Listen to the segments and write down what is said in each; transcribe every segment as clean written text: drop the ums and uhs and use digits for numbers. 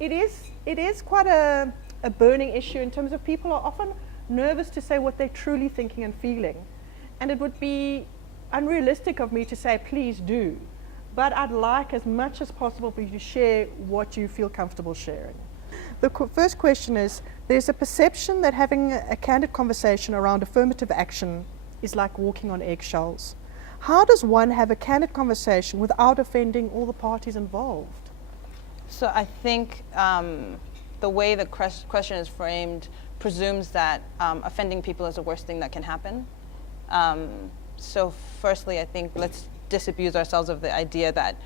it is quite a burning issue in terms of people are often nervous to say what they're truly thinking and feeling. And it would be unrealistic of me to say, please do. But I'd like as much as possible for you to share what you feel comfortable sharing. The first question is, there's a perception that having a candid conversation around affirmative action is like walking on eggshells. How does one have a candid conversation without offending all the parties involved? So I think the way the question is framed presumes that offending people is the worst thing that can happen. So firstly, I think let's disabuse ourselves of the idea that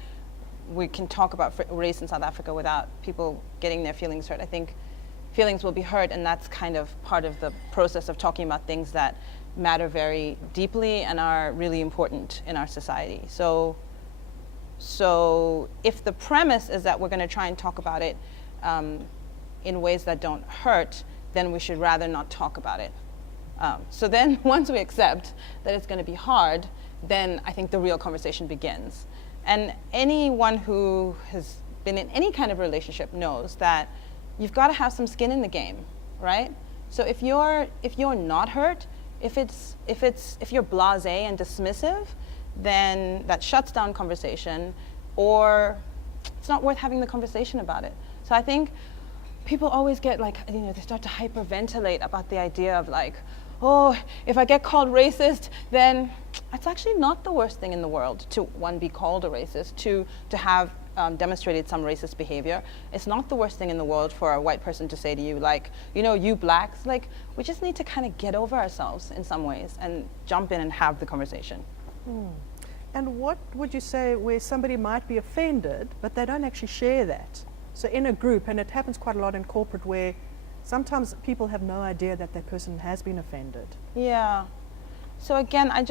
we can talk about race in South Africa without people getting their feelings hurt. I think feelings will be hurt, and that's kind of part of the process of talking about things that matter very deeply and are really important in our society. So if the premise is that we're going to try and talk about it in ways that don't hurt, then we should rather not talk about it. So then once we accept that it's going to be hard, then I think the real conversation begins. And anyone who has been in any kind of relationship knows that you've got to have some skin in the game, right? So if you're not hurt, if you're blasé and dismissive, then that shuts down conversation, or it's not worth having the conversation about it. So I think people always get they start to hyperventilate about the idea of oh, if I get called racist, then it's actually not the worst thing in the world to, one, be called a racist, two, to have demonstrated some racist behavior. It's not the worst thing in the world for a white person to say to you, you blacks, we just need to kind of get over ourselves in some ways and jump in and have the conversation. And what would you say where somebody might be offended, but they don't actually share that? So in a group, and it happens quite a lot in corporate, where sometimes people have no idea that that person has been offended. Yeah. So again, I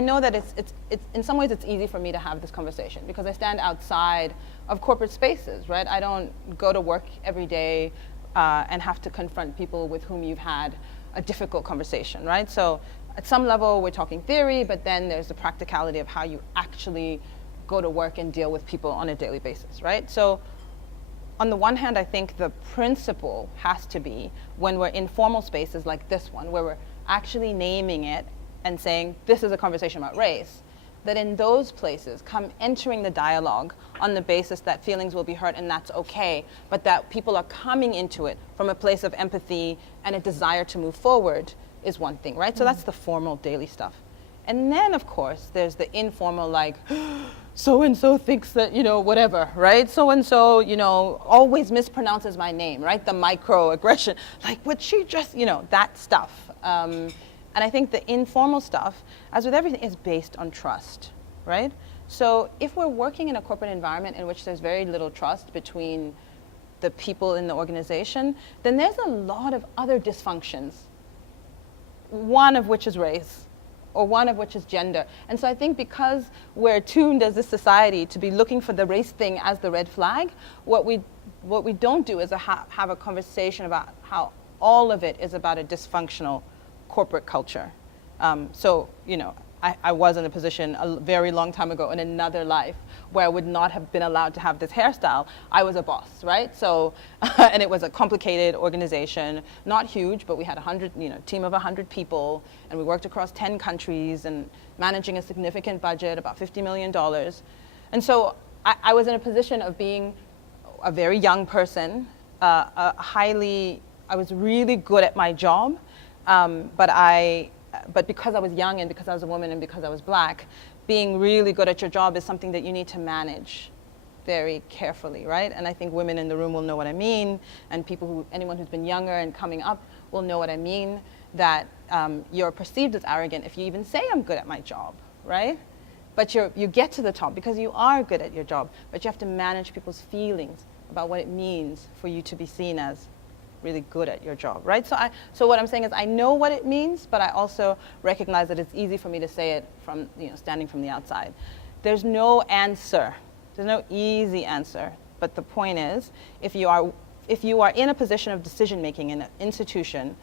know that it's in some ways it's easy for me to have this conversation because I stand outside of corporate spaces, right? I don't go to work every day and have to confront people with whom you've had a difficult conversation, right? So at some level we're talking theory, but then there's the practicality of how you actually go to work and deal with people on a daily basis, right? So on the one hand, I think the principle has to be, when we're in formal spaces like this one, where we're actually naming it and saying, this is a conversation about race, that in those places, entering the dialogue on the basis that feelings will be hurt and that's okay, but that people are coming into it from a place of empathy and a desire to move forward is one thing, right? So that's the formal daily stuff. And then, of course, there's the informal, so-and-so thinks that, whatever, right? So-and-so, always mispronounces my name, right? The microaggression, would she just, that stuff. And I think the informal stuff, as with everything, is based on trust, right? So if we're working in a corporate environment in which there's very little trust between the people in the organization, then there's a lot of other dysfunctions, one of which is race, or one of which is gender. And so I think because we're tuned as a society to be looking for the race thing as the red flag, what we don't do is have a conversation about how all of it is about a dysfunctional corporate culture. I was in a position a very long time ago in another life where I would not have been allowed to have this hairstyle. I was a boss, right? So, and it was a complicated organization, not huge, but we had a team of 100 people, and we worked across 10 countries and managing a significant budget, about $50 million. And so I was in a position of being a very young person, I was really good at my job, but because I was young and because I was a woman and because I was black, being really good at your job is something that you need to manage very carefully, right? And I think women in the room will know what I mean, and anyone who's been younger and coming up will know what I mean, that you're perceived as arrogant if you even say I'm good at my job, right? But you get to the top because you are good at your job, but you have to manage people's feelings about what it means for you to be seen as really good at your job, right? So what I'm saying is I know what it means, but I also recognize that it's easy for me to say it from, standing from the outside. There's no answer. There's no easy answer. But the point is, if you are in a position of decision making in an institution,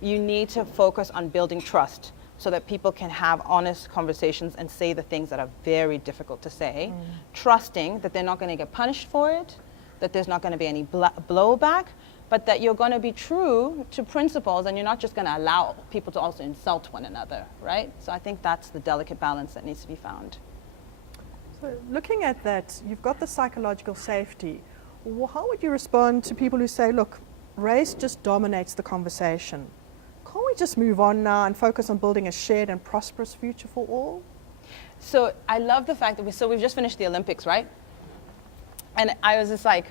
you need to focus on building trust so that people can have honest conversations and say the things that are very difficult to say, trusting that they're not going to get punished for it, that there's not going to be any blowback, but that you're going to be true to principles and you're not just going to allow people to also insult one another, right? So I think that's the delicate balance that needs to be found. So looking at that, you've got the psychological safety. How would you respond to people who say, look, race just dominates the conversation? Can't we just move on now and focus on building a shared and prosperous future for all? So I love the fact that we've just finished the Olympics, right? And I was just like,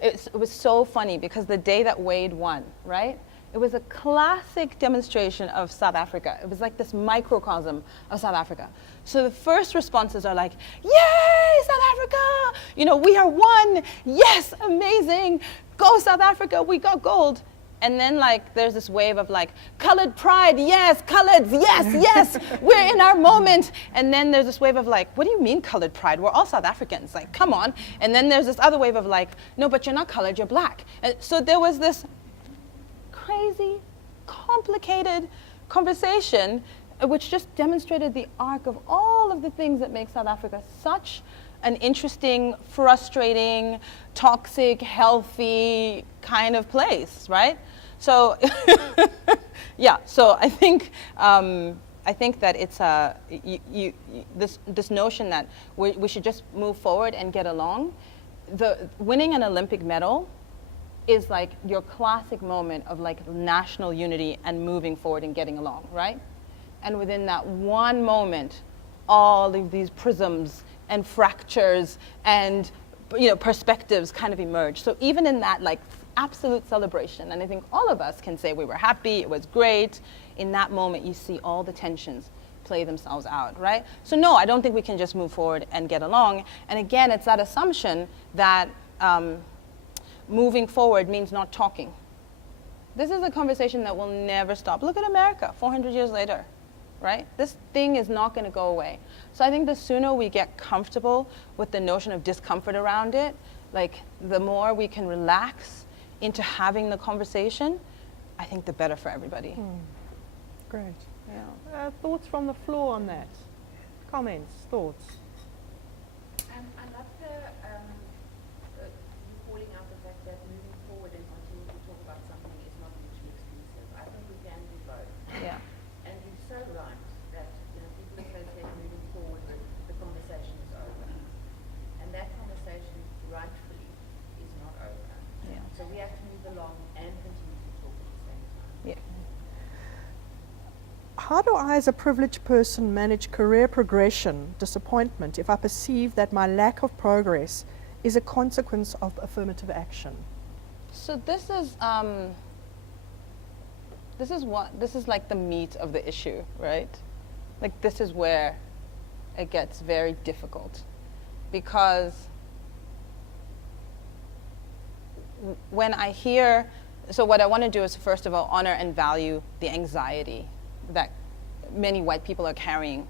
it was so funny because the day that Wade won, right? It was a classic demonstration of South Africa. It was like this microcosm of South Africa. So the first responses are like, yay, South Africa! You know, we are one! Yes, amazing! Go South Africa, we got gold. And then like there's this wave of like, colored pride, yes, coloreds, yes, yes, we're in our moment. And then there's this wave of like, what do you mean colored pride? We're all South Africans, like, come on. And then there's this other wave of like, no, but you're not colored, you're black. And so there was this crazy, complicated conversation which just demonstrated the arc of all of the things that make South Africa such an interesting, frustrating, toxic, healthy kind of place, right? So, yeah. So I think that it's this notion that we should just move forward and get along. The winning an Olympic medal is like your classic moment of like national unity and moving forward and getting along, right? And within that one moment, all of these prisms and fractures and perspectives kind of emerge. So even in that like absolute celebration, and I think all of us can say we were happy, it was great, in that moment you see all the tensions play themselves out, right? So no, I don't think we can just move forward and get along. And again, it's that assumption that moving forward means not talking. This is a conversation that will never stop. Look at America 400 years later, right? This thing is not going to go away. So I think the sooner we get comfortable with the notion of discomfort around it, like the more we can relax into having the conversation, I think the better for everybody. Great. Yeah. Thoughts from the floor on that? Comments, thoughts? I love you calling out the fact that moving forward and continuing to talk about something is not mutually exclusive. I think we can do both. Yeah. And you're so right that people associate moving forward with the conversation is over. And that conversation, rightfully, is not over. Yeah. So we have to move along and continue to talk at the same time. Yeah. How do I, as a privileged person, manage career progression, disappointment, if I perceive that my lack of progress is a consequence of affirmative action? So this is like the meat of the issue, right? Like this is where it gets very difficult, because when I hear, so what I want to do is first of all honor and value the anxiety that many white people are carrying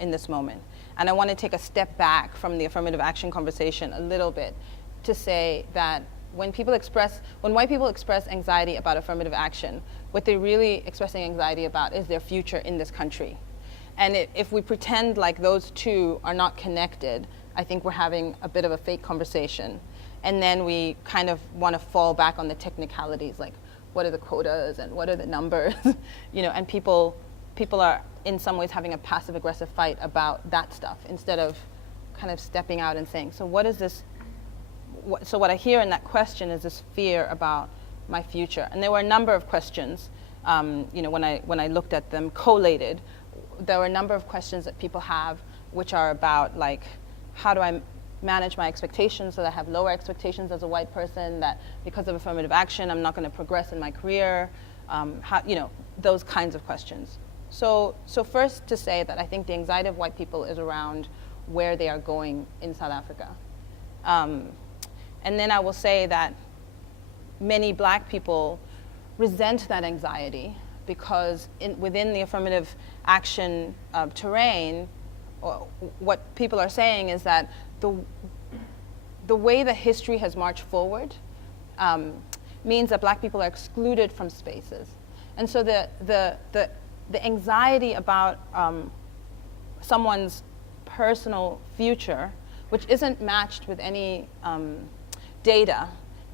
in this moment. And I want to take a step back from the affirmative action conversation a little bit to say that when white people express anxiety about affirmative action, what they're really expressing anxiety about is their future in this country. And if we pretend like those two are not connected, I think we're having a bit of a fake conversation. And then we kind of want to fall back on the technicalities, like what are the quotas and what are the numbers, and people are in some ways having a passive aggressive fight about that stuff instead of kind of stepping out and saying, so what is this? So what I hear in that question is this fear about my future. And there were a number of questions, when I looked at them collated, there were a number of questions that people have which are about like, how do I manage my expectations so that I have lower expectations as a white person, that because of affirmative action I'm not going to progress in my career, those kinds of questions. So first to say that I think the anxiety of white people is around where they are going in South Africa. And then I will say that many black people resent that anxiety because within the affirmative action terrain, what people are saying is that the way that history has marched forward means that black people are excluded from spaces. And so the anxiety about someone's personal future, which isn't matched with any data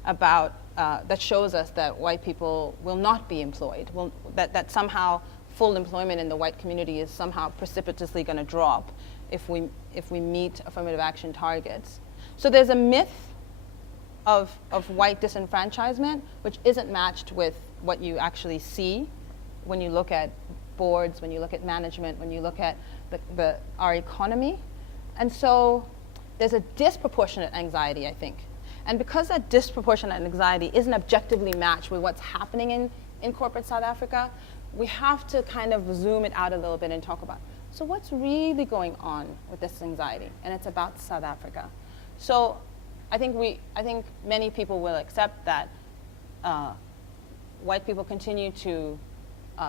about that shows us that white people will not be employed, that somehow full employment in the white community is somehow precipitously going to drop if we meet affirmative action targets. So there's a myth of white disenfranchisement, which isn't matched with what you actually see when you look at boards, when you look at management, when you look at our economy. And so there's a disproportionate anxiety, I think. And because that disproportionate anxiety isn't objectively matched with what's happening in corporate South Africa, we have to kind of zoom it out a little bit and talk about, so what's really going on with this anxiety? And it's about South Africa. So I think many people will accept that white people continue to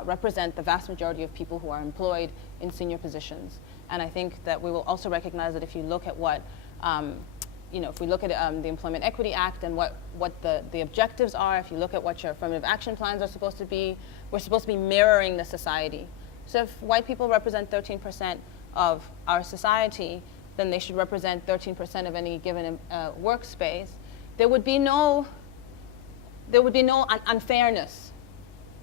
represent the vast majority of people who are employed in senior positions. And I think that we will also recognize that if you look at what, if we look at the Employment Equity Act and what the objectives are, if you look at what your affirmative action plans are supposed to be, we're supposed to be mirroring the society. So if white people represent 13% of our society, then they should represent 13% of any given workspace. There would be no unfairness.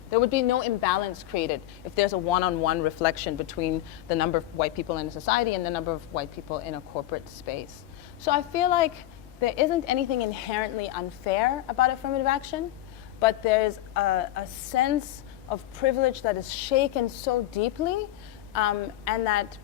There would be no imbalance created if there's a one-on-one reflection between the number of white people in a society and the number of white people in a corporate space. So I feel like there isn't anything inherently unfair about affirmative action, but there's a sense of privilege that is shaken so deeply, and that,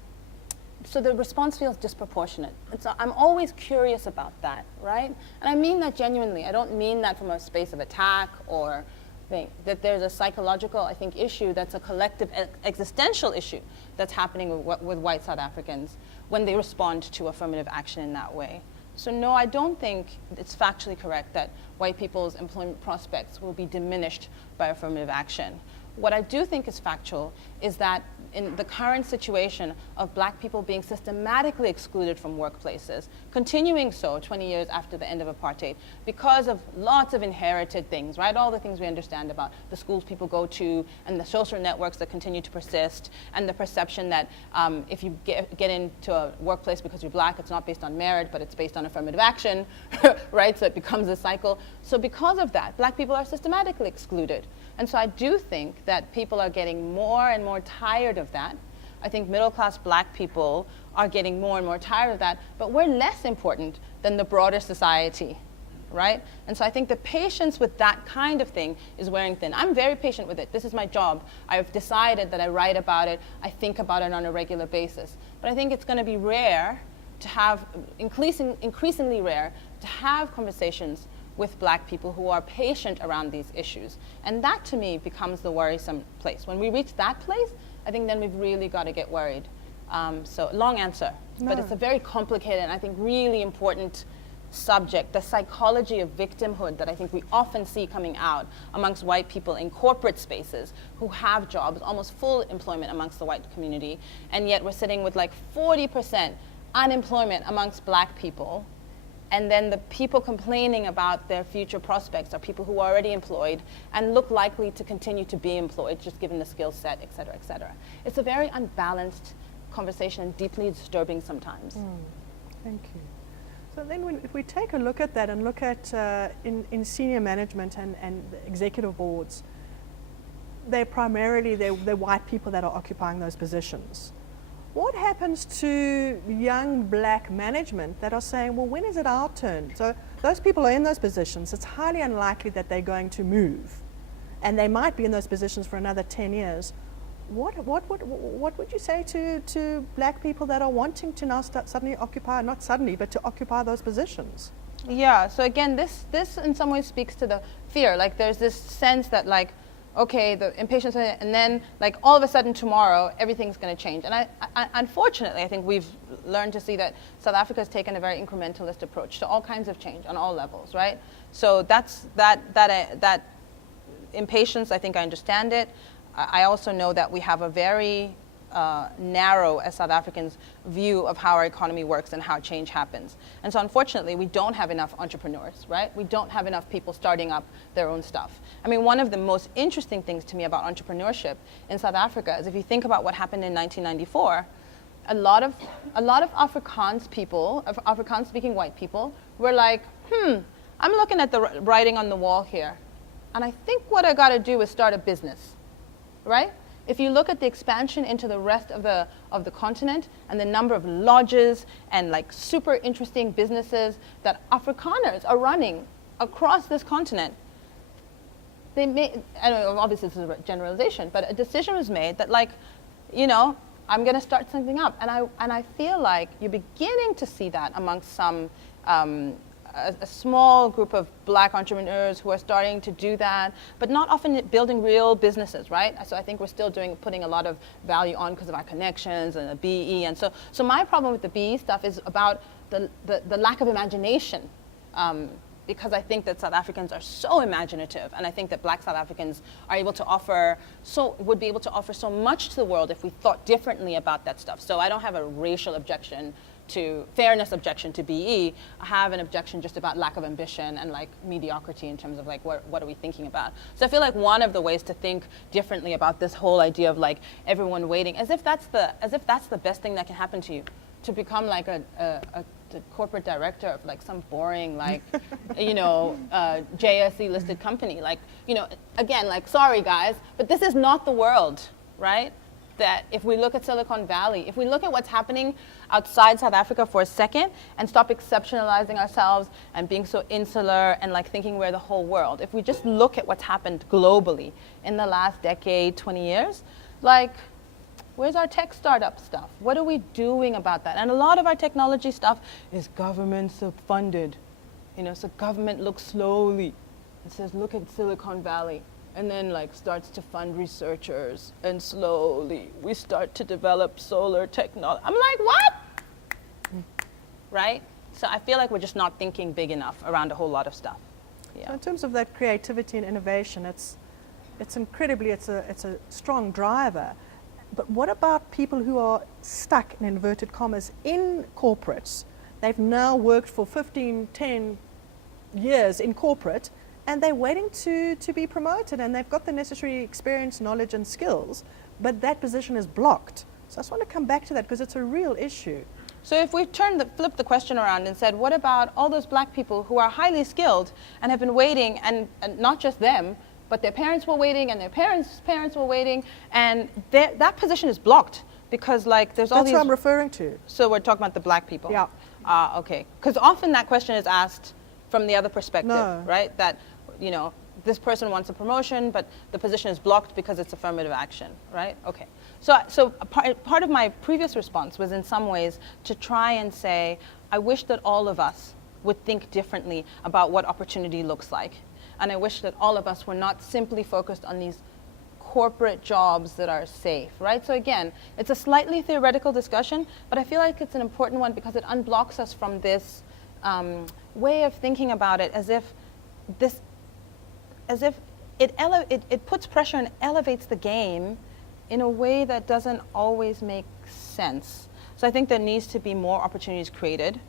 so the response feels disproportionate. And so I'm always curious about that, right? And I mean that genuinely. I don't mean that from a space of attack or thing, that there's a psychological, I think, issue that's a collective existential issue that's happening with white South Africans when they respond to affirmative action in that way. So no, I don't think it's factually correct that white people's employment prospects will be diminished by affirmative action. What I do think is factual is that in the current situation of black people being systematically excluded from workplaces, continuing so 20 years after the end of apartheid, because of lots of inherited things, right? All the things we understand about the schools people go to and the social networks that continue to persist, and the perception that if you get into a workplace because you're black, it's not based on merit, but it's based on affirmative action, right? So it becomes a cycle. So because of that, black people are systematically excluded. And so I do think that people are getting more and more tired of that. I think middle-class black people are getting more and more tired of that, but we're less important than the broader society, right? And so I think the patience with that kind of thing is wearing thin. I'm very patient with it. This is my job. I've decided that I write about it. I think about it on a regular basis. But I think it's going to be rare to have, increasingly rare, to have conversations with black people who are patient around these issues. And that, to me, becomes the worrisome place. When we reach that place, I think then we've really got to get worried. So long answer, but it's a very complicated and I think really important subject, the psychology of victimhood that I think we often see coming out amongst white people in corporate spaces who have jobs, almost full employment amongst the white community, and yet we're sitting with like 40% unemployment amongst black people. And then the people complaining about their future prospects are people who are already employed and look likely to continue to be employed, just given the skill set, et cetera, et cetera. It's a very unbalanced conversation and deeply disturbing sometimes. Thank you. So then if we take a look at that and look at in senior management and executive boards, they're primarily they're white people that are occupying those positions. What happens to young black management that are saying, well, when is it our turn? So those people are in those positions. It's highly unlikely that they're going to move. And they might be in those positions for another 10 years. What would you say to black people that are wanting to now suddenly occupy, not suddenly, but to occupy those positions? Yeah, so again, this in some ways speaks to the fear. Like there's this sense that like, okay, the impatience, and then like all of a sudden tomorrow, everything's going to change. And I unfortunately, I think we've learned to see that South Africa has taken a very incrementalist approach to all kinds of change on all levels, right? So that impatience, I think I understand it. I also know that we have a very narrow, as South Africans, view of how our economy works and how change happens. And so unfortunately, we don't have enough entrepreneurs, right? We don't have enough people starting up their own stuff. I mean, one of the most interesting things to me about entrepreneurship in South Africa is if you think about what happened in 1994, a lot of Afrikaans people, Afrikaans-speaking white people, were like, I'm looking at the writing on the wall here. And I think what I got to do is start a business, right? If you look at the expansion into the rest of the continent and the number of lodges and like super interesting businesses that Afrikaners are running across this continent, they made, I don't know, obviously this is a generalization, but a decision was made that like, you know, I'm going to start something up. And I feel like you're beginning to see that amongst some a small group of black entrepreneurs who are starting to do that, but not often building real businesses, right? So I think we're still putting a lot of value on because of our connections and the BE. And so my problem with the BE stuff is about the lack of imagination. Because I think that South Africans are so imaginative, and I think that black South Africans would be able to offer so much to the world if we thought differently about that stuff. So I don't have a racial objection to fairness objection to BE. I have an objection just about lack of ambition and like mediocrity in terms of like what are we thinking about. So I feel like one of the ways to think differently about this whole idea of like everyone waiting, as if that's the best thing that can happen to you, to become like a corporate director of like some boring like you know JSE listed company, like, you know, again, like, sorry guys, but this is not the world, right? That if we look at Silicon Valley, if we look at what's happening outside South Africa for a second and stop exceptionalizing ourselves and being so insular and like thinking we're the whole world, if we just look at what's happened globally in the last decade, 20 years, like, where's our tech startup stuff? What are we doing about that? And a lot of our technology stuff is government funded. You know, so government looks slowly and says, look at Silicon Valley. And then like starts to fund researchers, and slowly we start to develop solar technology. I'm like, what? Right? So I feel like we're just not thinking big enough around a whole lot of stuff. Yeah. So in terms of that creativity and innovation, it's a strong driver. But what about people who are stuck, in inverted commas, in corporates? They've now worked for 15, 10 years in corporate, and they're waiting to be promoted, and they've got the necessary experience, knowledge, and skills, but that position is blocked. So I just want to come back to that because it's a real issue. So if we flip the question around and said, what about all those black people who are highly skilled and have been waiting, and not just them, but their parents were waiting, and their parents' parents were waiting, and that position is blocked because like there's all these... That's what I'm referring to. So we're talking about the black people? Yeah. Okay. Because often that question is asked from the other perspective, No. right? That, you know, this person wants a promotion, but the position is blocked because it's affirmative action, right? Okay. So part of my previous response was in some ways to try and say, I wish that all of us would think differently about what opportunity looks like. And I wish that all of us were not simply focused on these corporate jobs that are safe, right? So again, it's a slightly theoretical discussion, but I feel like it's an important one because it unblocks us from this way of thinking about it as if it puts pressure and elevates the game in a way that doesn't always make sense. So I think there needs to be more opportunities created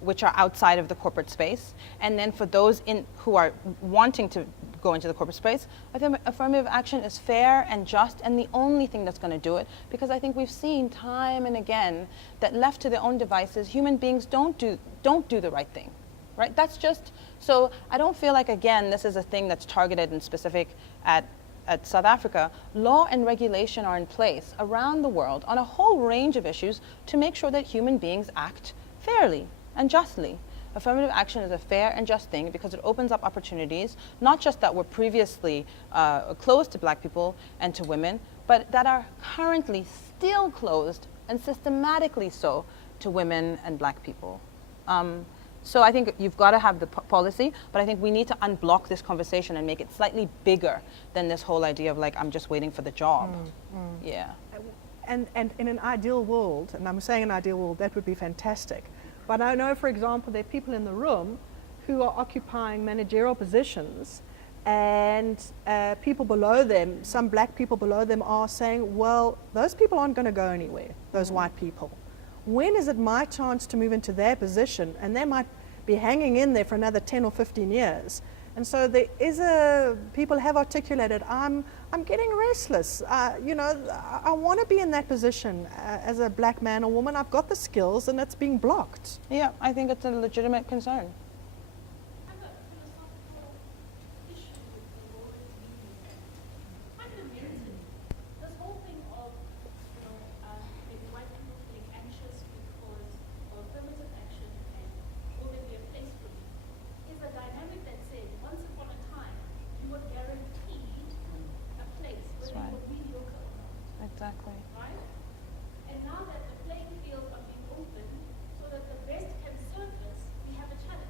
which are outside of the corporate space. And then for those who are wanting to go into the corporate space, I think affirmative action is fair and just and the only thing that's going to do it, because I think we've seen time and again that left to their own devices, human beings don't do the right thing. Right? That's just, so I don't feel like, again, this is a thing that's targeted and specific at South Africa. Law and regulation are in place around the world on a whole range of issues to make sure that human beings act fairly and justly. Affirmative action is a fair and just thing because it opens up opportunities, not just that were previously closed to black people and to women, but that are currently still closed and systematically so to women and black people. So I think you've got to have the policy, but I think we need to unblock this conversation and make it slightly bigger than this whole idea of like, I'm just waiting for the job. Yeah. And in an ideal world, and I'm saying an ideal world, that would be fantastic. But I know, for example, there are people in the room who are occupying managerial positions, and people below them, some black people below them, are saying, well, those people aren't going to go anywhere, those white people. When is it my chance to move into their position? And they might be hanging in there for another 10 or 15 years. And so there is people have articulated, I'm getting restless. You know, I want to be in that position as a black man or woman. I've got the skills and it's being blocked. Yeah, I think it's a legitimate concern. Exactly. right? And now that the playing fields are being opened so that the best can surface, we have a challenge.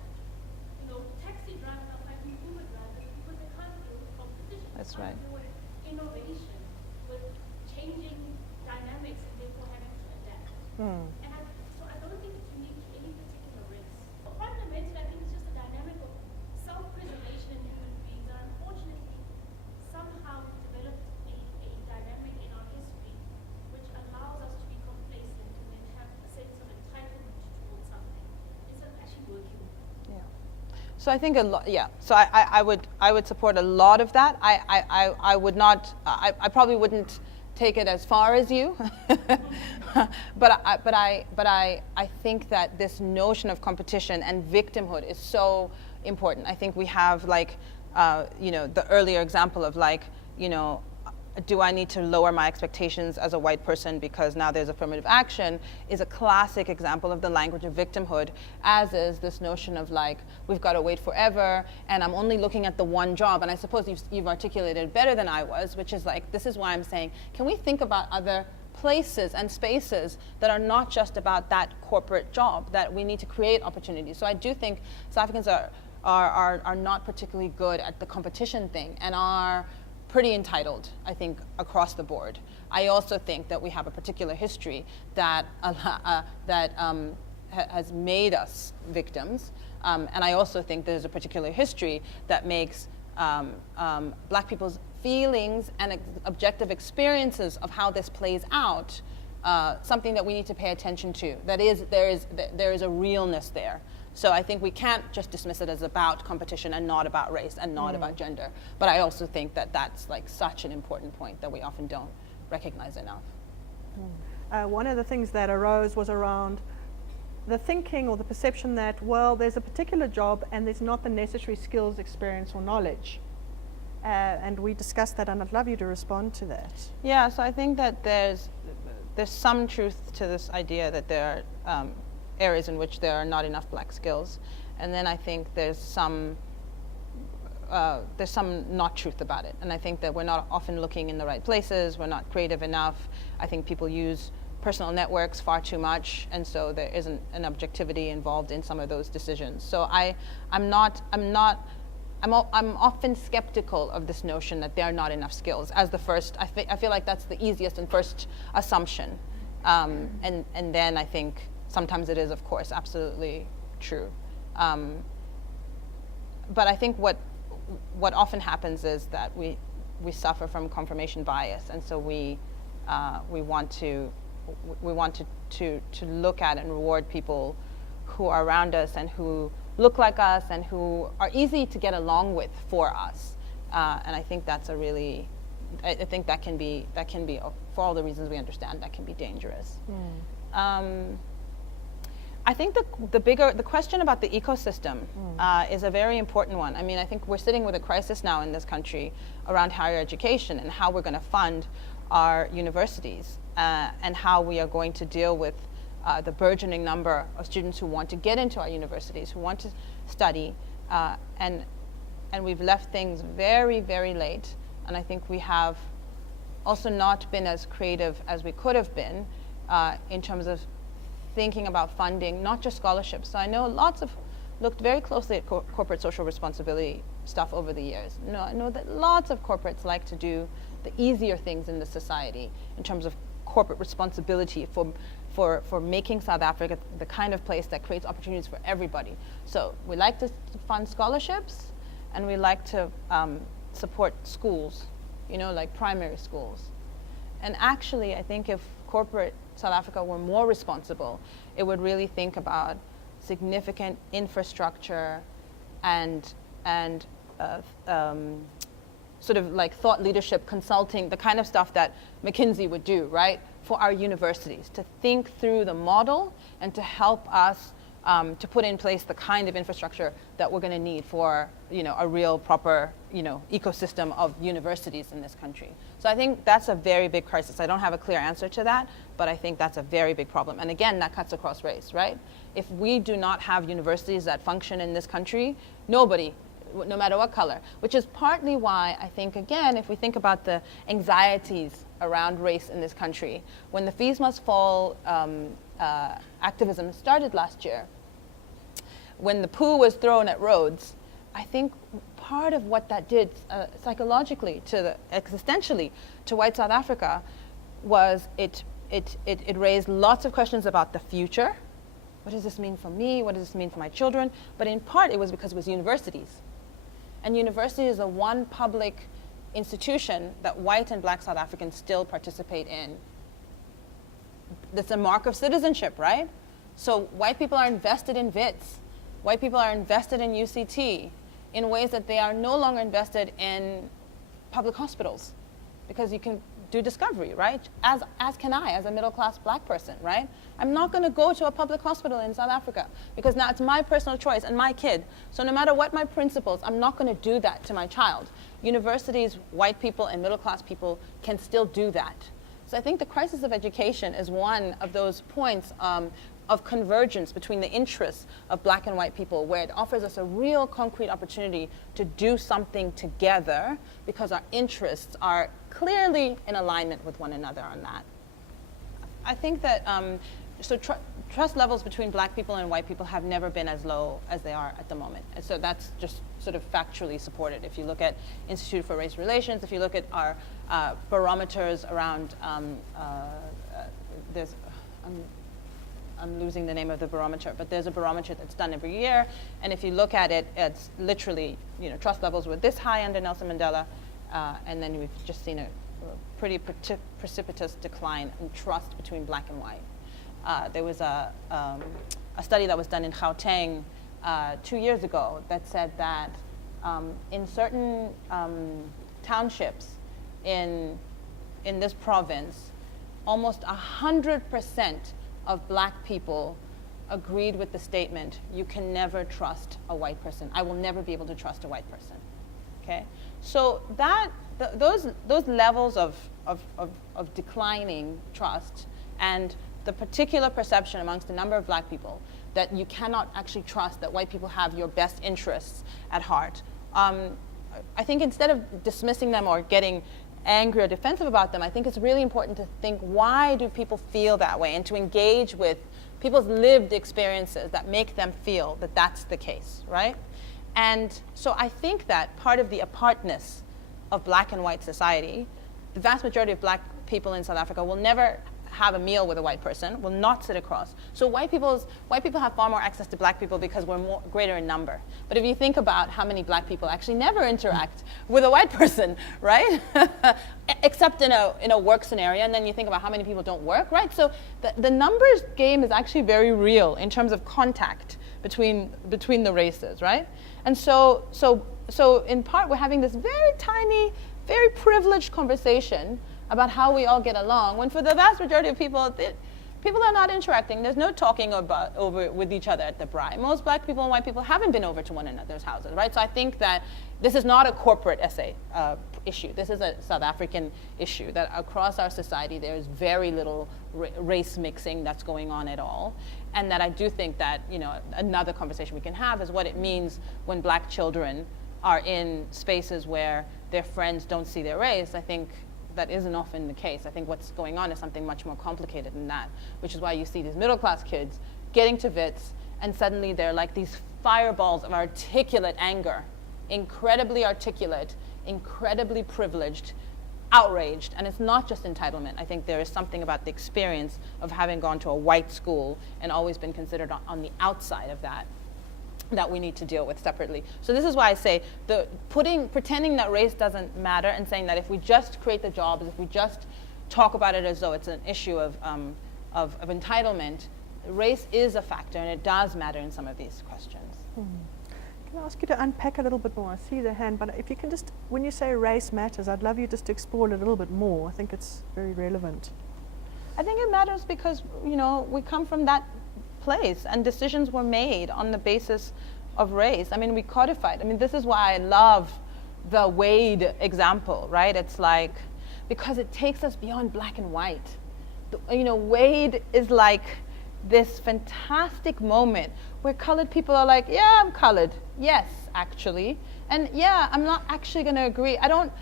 Taxi drivers are fighting Uber drivers because they can't deal with competition. That's They can't right. deal with innovation, with changing dynamics, and therefore having to adapt. So I don't think it's unique to any particular race. Fundamentally, I think it's just a dynamic of self-preservation in human beings. And unfortunately, somehow we developed a dynamic in our history which allows us to be complacent and then have a sense of entitlement towards something instead of actually working. Yeah. So I think a lot. Yeah. So I would support a lot of that. I would not. I probably wouldn't take it as far as you, but I think that this notion of competition and victimhood is so important. I think we have the earlier example of do I need to lower my expectations as a white person because now there's affirmative action, is a classic example of the language of victimhood, as is this notion of we've got to wait forever and I'm only looking at the one job. And I suppose you've articulated it better than I was, which is this is why I'm saying, can we think about other places and spaces that are not just about that corporate job, that we need to create opportunities. So I do think South Africans are not particularly good at the competition thing and are pretty entitled, I think, across the board. I also think that we have a particular history that has made us victims, and I also think there's a particular history that makes Black people's feelings and objective experiences of how this plays out something that we need to pay attention to. That is, there is a realness there. So I think we can't just dismiss it as about competition and not about race and not about gender. But I also think that that's such an important point that we often don't recognize enough. One of the things that arose was around the thinking or the perception that, well, there's a particular job and there's not the necessary skills, experience, or knowledge. And we discussed that, and I'd love you to respond to that. Yeah, so I think that there's some truth to this idea that there are areas in which there are not enough Black skills, and then I think there's some not truth about it, and I think that we're not often looking in the right places, we're not creative enough. I think people use personal networks far too much, and so there isn't an objectivity involved in some of those decisions. So I'm often skeptical of this notion that there are not enough skills as the first. I feel like that's the easiest and first assumption, and then I think sometimes it is, of course, absolutely true. But I think what often happens is that we suffer from confirmation bias, and so we want to look at and reward people who are around us and who look like us and who are easy to get along with for us. And I think that's I think that can be, for all the reasons we understand, that can be dangerous. I think the question about the ecosystem is a very important one. I mean, I think we're sitting with a crisis now in this country around higher education and how we're going to fund our universities and how we are going to deal with the burgeoning number of students who want to get into our universities, who want to study, and we've left things very, very late. And I think we have also not been as creative as we could have been in terms of thinking about funding, not just scholarships. So I know looked very closely at corporate social responsibility stuff over the years. I know that lots of corporates like to do the easier things in the society in terms of corporate responsibility for making South Africa the kind of place that creates opportunities for everybody. So we like to fund scholarships, and we like to support schools, like primary schools. And actually, I think if corporate South Africa were more responsible, it would really think about significant infrastructure and sort of like thought leadership consulting, the kind of stuff that McKinsey would do, right, for our universities, to think through the model and to help us to put in place the kind of infrastructure that we're going to need for, a real proper, ecosystem of universities in this country. So I think that's a very big crisis. I don't have a clear answer to that, but I think that's a very big problem. And again, that cuts across race, right? If we do not have universities that function in this country, nobody, no matter what color, which is partly why I think, again, if we think about the anxieties around race in this country. When the Fees Must Fall activism started last year, when the poo was thrown at Rhodes, I think part of what that did psychologically, existentially, to white South Africa was it raised lots of questions about the future. What does this mean for me? What does this mean for my children? But in part, it was because it was universities. And university is the one public institution that white and black South Africans still participate in. That's a mark of citizenship, right? So white people are invested in WITS. White people are invested in UCT in ways that they are no longer invested in public hospitals, because you can do discovery, right? As can I, as a middle-class black person, right? I'm not going to go to a public hospital in South Africa because now it's my personal choice and my kid. So no matter what my principles, I'm not going to do that to my child. Universities, white people and middle-class people can still do that. So I think the crisis of education is one of those points of convergence between the interests of black and white people, where it offers us a real concrete opportunity to do something together because our interests are clearly in alignment with one another on that. I think that trust levels between black people and white people have never been as low as they are at the moment. And so that's just sort of factually supported. If you look at Institute for Race Relations, if you look at our barometers around, I'm losing the name of the barometer, but there's a barometer that's done every year, and if you look at it, it's literally, trust levels were this high under Nelson Mandela, and then we've just seen a pretty precipitous decline in trust between black and white. There was a study that was done in Gauteng 2 years ago that said that in certain townships in this province, almost 100% of black people agreed with the statement, you can never trust a white person. I will never be able to trust a white person. Okay? So those levels of declining trust and the particular perception amongst a number of black people that you cannot actually trust that white people have your best interests at heart. I think instead of dismissing them or getting angry or defensive about them, I think it's really important to think, why do people feel that way, and to engage with people's lived experiences that make them feel that that's the case, right? And so I think that part of the apartness of black and white society, the vast majority of black people in South Africa will never have a meal with a white person, will not sit across. So white people have far more access to black people because we're greater in number. But if you think about how many black people actually never interact with a white person, right? Except in a work scenario, and then you think about how many people don't work, right? So the numbers game is actually very real in terms of contact between the races, right? And so in part we're having this very tiny, very privileged conversation about how we all get along, when for the vast majority of people, people are not interacting. There's no talking over with each other at the braai. Most black people and white people haven't been over to one another's houses, right? So I think that this is not a corporate issue. This is a South African issue, that across our society there is very little race mixing that's going on at all. And that I do think that, another conversation we can have is what it means when black children are in spaces where their friends don't see their race. I think that isn't often the case. I think what's going on is something much more complicated than that, which is why you see these middle-class kids getting to WITS, and suddenly they're like these fireballs of articulate anger, incredibly articulate, incredibly privileged, outraged. And it's not just entitlement. I think there is something about the experience of having gone to a white school and always been considered on the outside of that we need to deal with separately. So this is why I say pretending that race doesn't matter, and saying that if we just create the jobs, if we just talk about it as though it's an issue of entitlement, race is a factor, and it does matter in some of these questions. Can I ask you to unpack a little bit more? I see the hand, but if you can just, when you say race matters, I'd love you just to explore it a little bit more. I think it's very relevant. I think it matters because, we come from that place, and decisions were made on the basis of race. I mean, we codified. I mean, this is why I love the Wade example, right? It's like, because it takes us beyond black and white. Wade is like, this fantastic moment where colored people are like, yeah, I'm colored. Yes, actually. And yeah, I'm not actually going to agree. I don't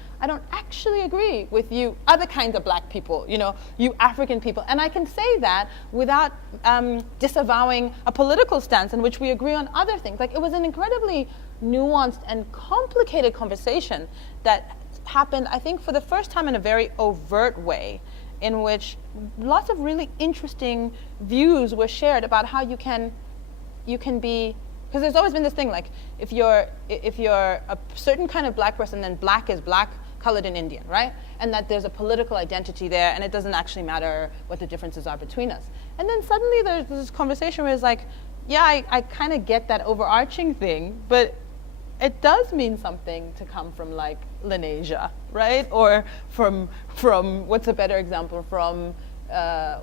actually agree with you other kinds of black people, you know, you African people. And I can say that without disavowing a political stance in which we agree on other things. Like, it was an incredibly nuanced and complicated conversation that happened, I think, for the first time in a very overt way, in which lots of really interesting views were shared about how you can be, because there's always been this thing, like, if you're a certain kind of black person, then black is black, colored, and Indian, right? And that there's a political identity there, and it doesn't actually matter what the differences are between us. And then suddenly there's this conversation where it's like, yeah, I kind of get that overarching thing, but it does mean something to come from, like, Lenasia, right? Or from what's a better example? From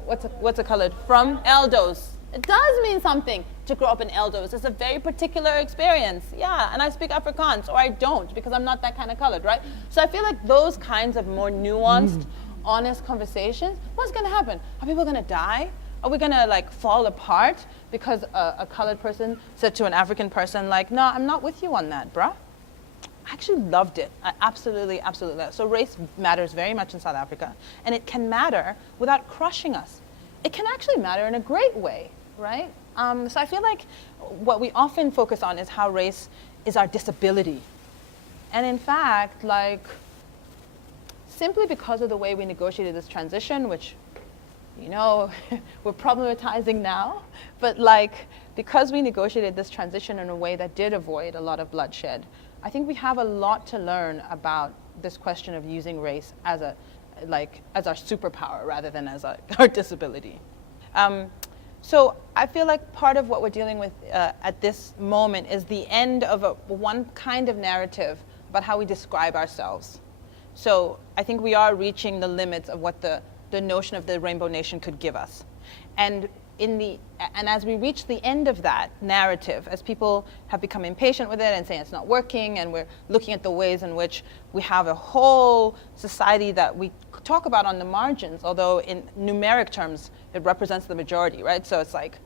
what's a colored? From Eldos. It does mean something to grow up in Eldos. It's a very particular experience. Yeah, and I speak Afrikaans, or I don't, because I'm not that kind of colored, right? So I feel like those kinds of more nuanced, honest conversations, what's going to happen? Are people going to die? Are we going to, like, fall apart because a colored person said to an African person, like, no, I'm not with you on that, bruh? I actually loved it. I absolutely loved it. So race matters very much in South Africa, and it can matter without crushing us. It can actually matter in a great way, right? So I feel like what we often focus on is how race is our disability. And in fact, like, simply because of the way we negotiated this transition, which, you know, we're problematizing now, but, like, because we negotiated this transition in a way that did avoid a lot of bloodshed, I think we have a lot to learn about this question of using race as our superpower rather than as our disability. So I feel like part of what we're dealing with at this moment is the end of one kind of narrative about how we describe ourselves. So I think we are reaching the limits of what the notion of the Rainbow Nation could give us. And as we reach the end of that narrative, as people have become impatient with it and saying it's not working, and we're looking at the ways in which we have a whole society that we talk about on the margins, although in numeric terms it represents the majority, right? So it's like,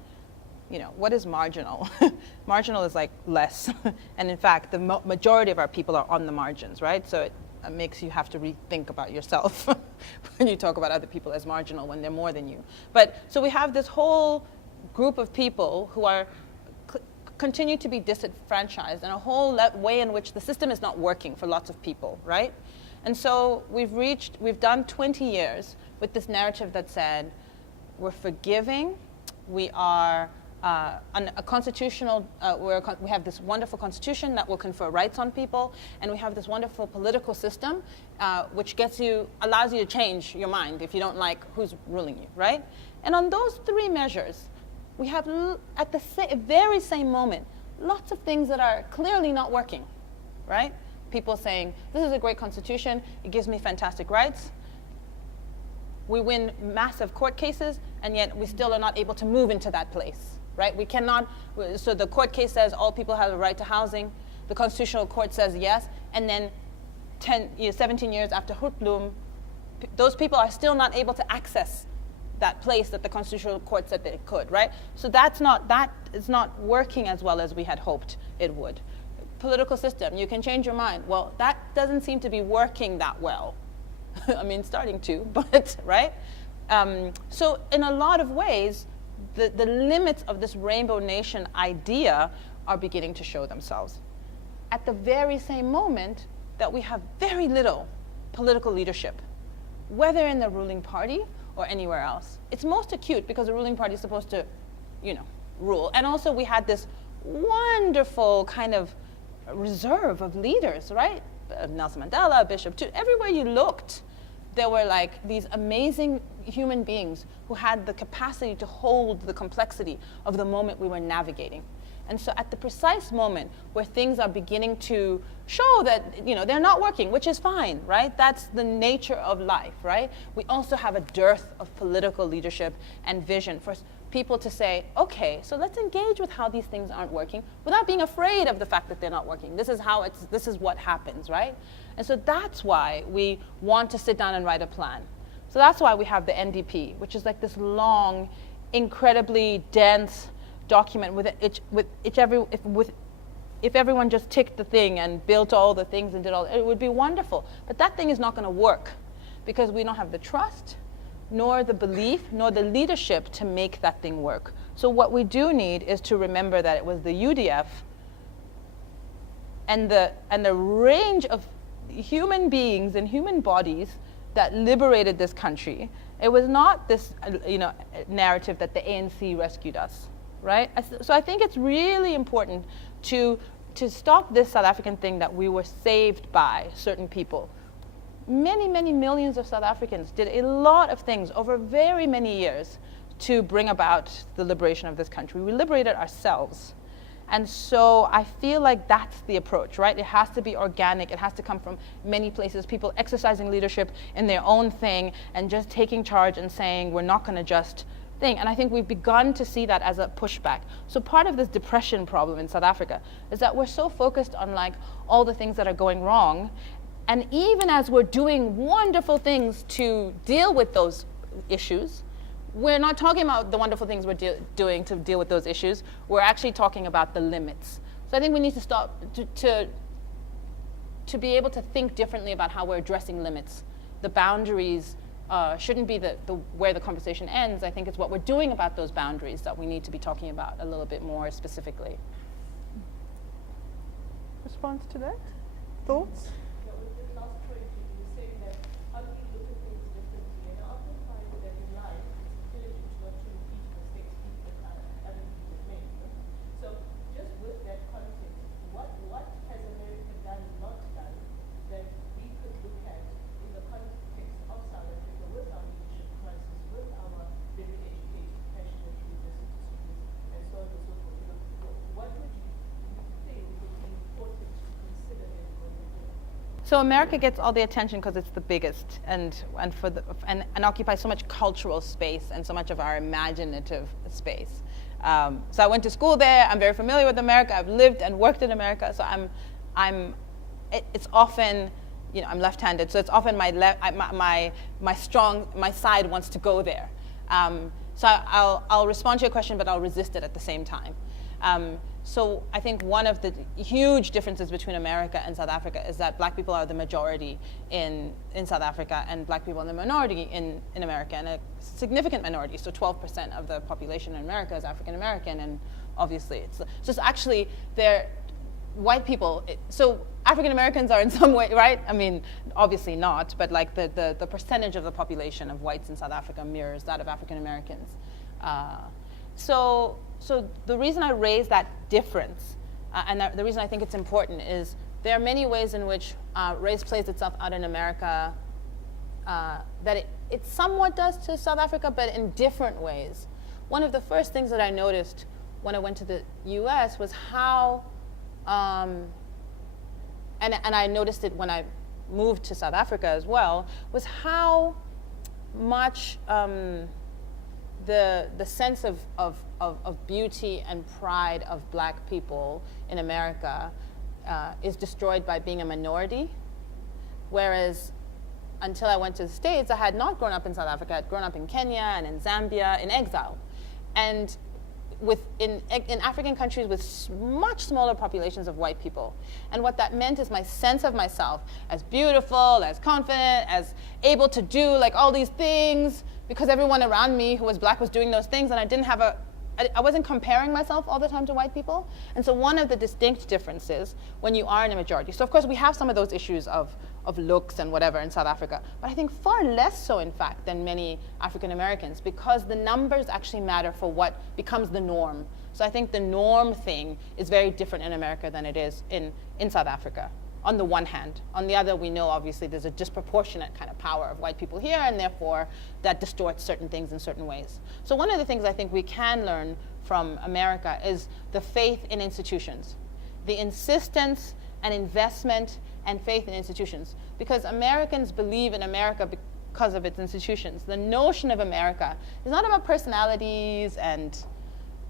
you know, what is marginal? Marginal is like less. And in fact, the majority of our people are on the margins, right? So it makes you have to rethink about yourself when you talk about other people as marginal when they're more than you. But so we have this whole group of people who are continue to be disenfranchised, and a whole way in which the system is not working for lots of people, right? And so we've done 20 years with this narrative that said, we're forgiving, we are a constitutional, we have this wonderful constitution that will confer rights on people, and we have this wonderful political system which allows you to change your mind if you don't like who's ruling you, right? And on those three measures, we have at the very same moment, lots of things that are clearly not working, right? People saying, this is a great constitution, it gives me fantastic rights. We win massive court cases, and yet we still are not able to move into that place. Right? We cannot, so the court case says all people have a right to housing, the Constitutional Court says yes, and then 17 years after Hootloom, those people are still not able to access that place that the Constitutional Court said that it could, right? So that is not working as well as we had hoped it would. Political system, you can change your mind. Well, that doesn't seem to be working that well. I mean, starting to, but, right? So in a lot of ways, the limits of this Rainbow Nation idea are beginning to show themselves. At the very same moment that we have very little political leadership, whether in the ruling party or anywhere else. It's most acute because the ruling party is supposed to, you know, rule. And also we had this wonderful kind of reserve of leaders, right? Nelson Mandela, Bishop Tutu, everywhere you looked, there were like these amazing human beings who had the capacity to hold the complexity of the moment we were navigating. And so at the precise moment where things are beginning to show that, you know, they're not working, which is fine, right? That's the nature of life, right? We also have a dearth of political leadership and vision for people to say, okay, so let's engage with how these things aren't working without being afraid of the fact that they're not working. This is what happens, right? And so that's why we want to sit down and write a plan. So that's why we have the NDP, which is like this long, incredibly dense document if everyone just ticked the thing and built all the things and did all, it would be wonderful. But that thing is not going to work because we don't have the trust, nor the belief, nor the leadership to make that thing work. So what we do need is to remember that it was the UDF and the range of human beings and human bodies that liberated this country. It was not this narrative that the ANC rescued us, right? So I think it's really important to stop this South African thing that we were saved by certain people. Many, many millions of South Africans did a lot of things over very many years to bring about the liberation of this country. We liberated ourselves. And so I feel like that's the approach, right? It has to be organic. It has to come from many places, people exercising leadership in their own thing and just taking charge and saying, we're not going to just thing. And I think we've begun to see that as a pushback. So part of this depression problem in South Africa is that we're so focused on like all the things that are going wrong. And even as we're doing wonderful things to deal with those issues, we're not talking about the wonderful things we're doing to deal with those issues. We're actually talking about the limits. So I think we need to stop to be able to think differently about how we're addressing limits. The boundaries shouldn't be where the conversation ends. I think it's what we're doing about those boundaries that we need to be talking about a little bit more specifically. Response to that? Thoughts? Yeah, with the last point, you were saying that how do we look at things differently? And I often find that in life, it's intelligent not to repeat mistakes people that other people have made. No? So just with that context, what has America done, not done, that we could look at in the context of South Africa with our leadership crisis, with our very educated, passionate university students, and so on and so forth? You know, what would you think would be important to consider then going forward? So America gets all the attention because it's the biggest and occupies so much cultural space and so much of our imaginative space. So I went to school there. I'm very familiar with America. I've lived and worked in America. So it's often, I'm left-handed. So it's often my side wants to go there. So I'll respond to your question, but I'll resist it at the same time. So I think one of the huge differences between America and South Africa is that Black people are the majority in South Africa and Black people are the minority in America, and a significant minority. So 12% of the population in America is African American, and obviously it's actually they're white people. So African Americans are in some way, right? I mean, obviously not, but like the percentage of the population of whites in South Africa mirrors that of African Americans. So the reason I raise that difference, and the reason I think it's important, is there are many ways in which race plays itself out in America that it somewhat does to South Africa, but in different ways. One of the first things that I noticed when I went to the US was how, and I noticed it when I moved to South Africa as well, was how much the sense of beauty and pride of Black people in America is destroyed by being a minority. Whereas until I went to the States, I had not grown up in South Africa. I had grown up in Kenya and in Zambia in exile. And in African countries with much smaller populations of white people. And what that meant is my sense of myself as beautiful, as confident, as able to do like all these things, because everyone around me who was Black was doing those things, and I wasn't comparing myself all the time to white people. And so one of the distinct differences when you are in a majority, so of course we have some of those issues of looks and whatever in South Africa, but I think far less so in fact than many African Americans, because the numbers actually matter for what becomes the norm. So I think the norm thing is very different in America than it is in South Africa, on the one hand. On the other, we know obviously there's a disproportionate kind of power of white people here, and therefore that distorts certain things in certain ways. So one of the things I think we can learn from America is the faith in institutions, the insistence and investment and faith in institutions. Because Americans believe in America because of its institutions. The notion of America is not about personalities and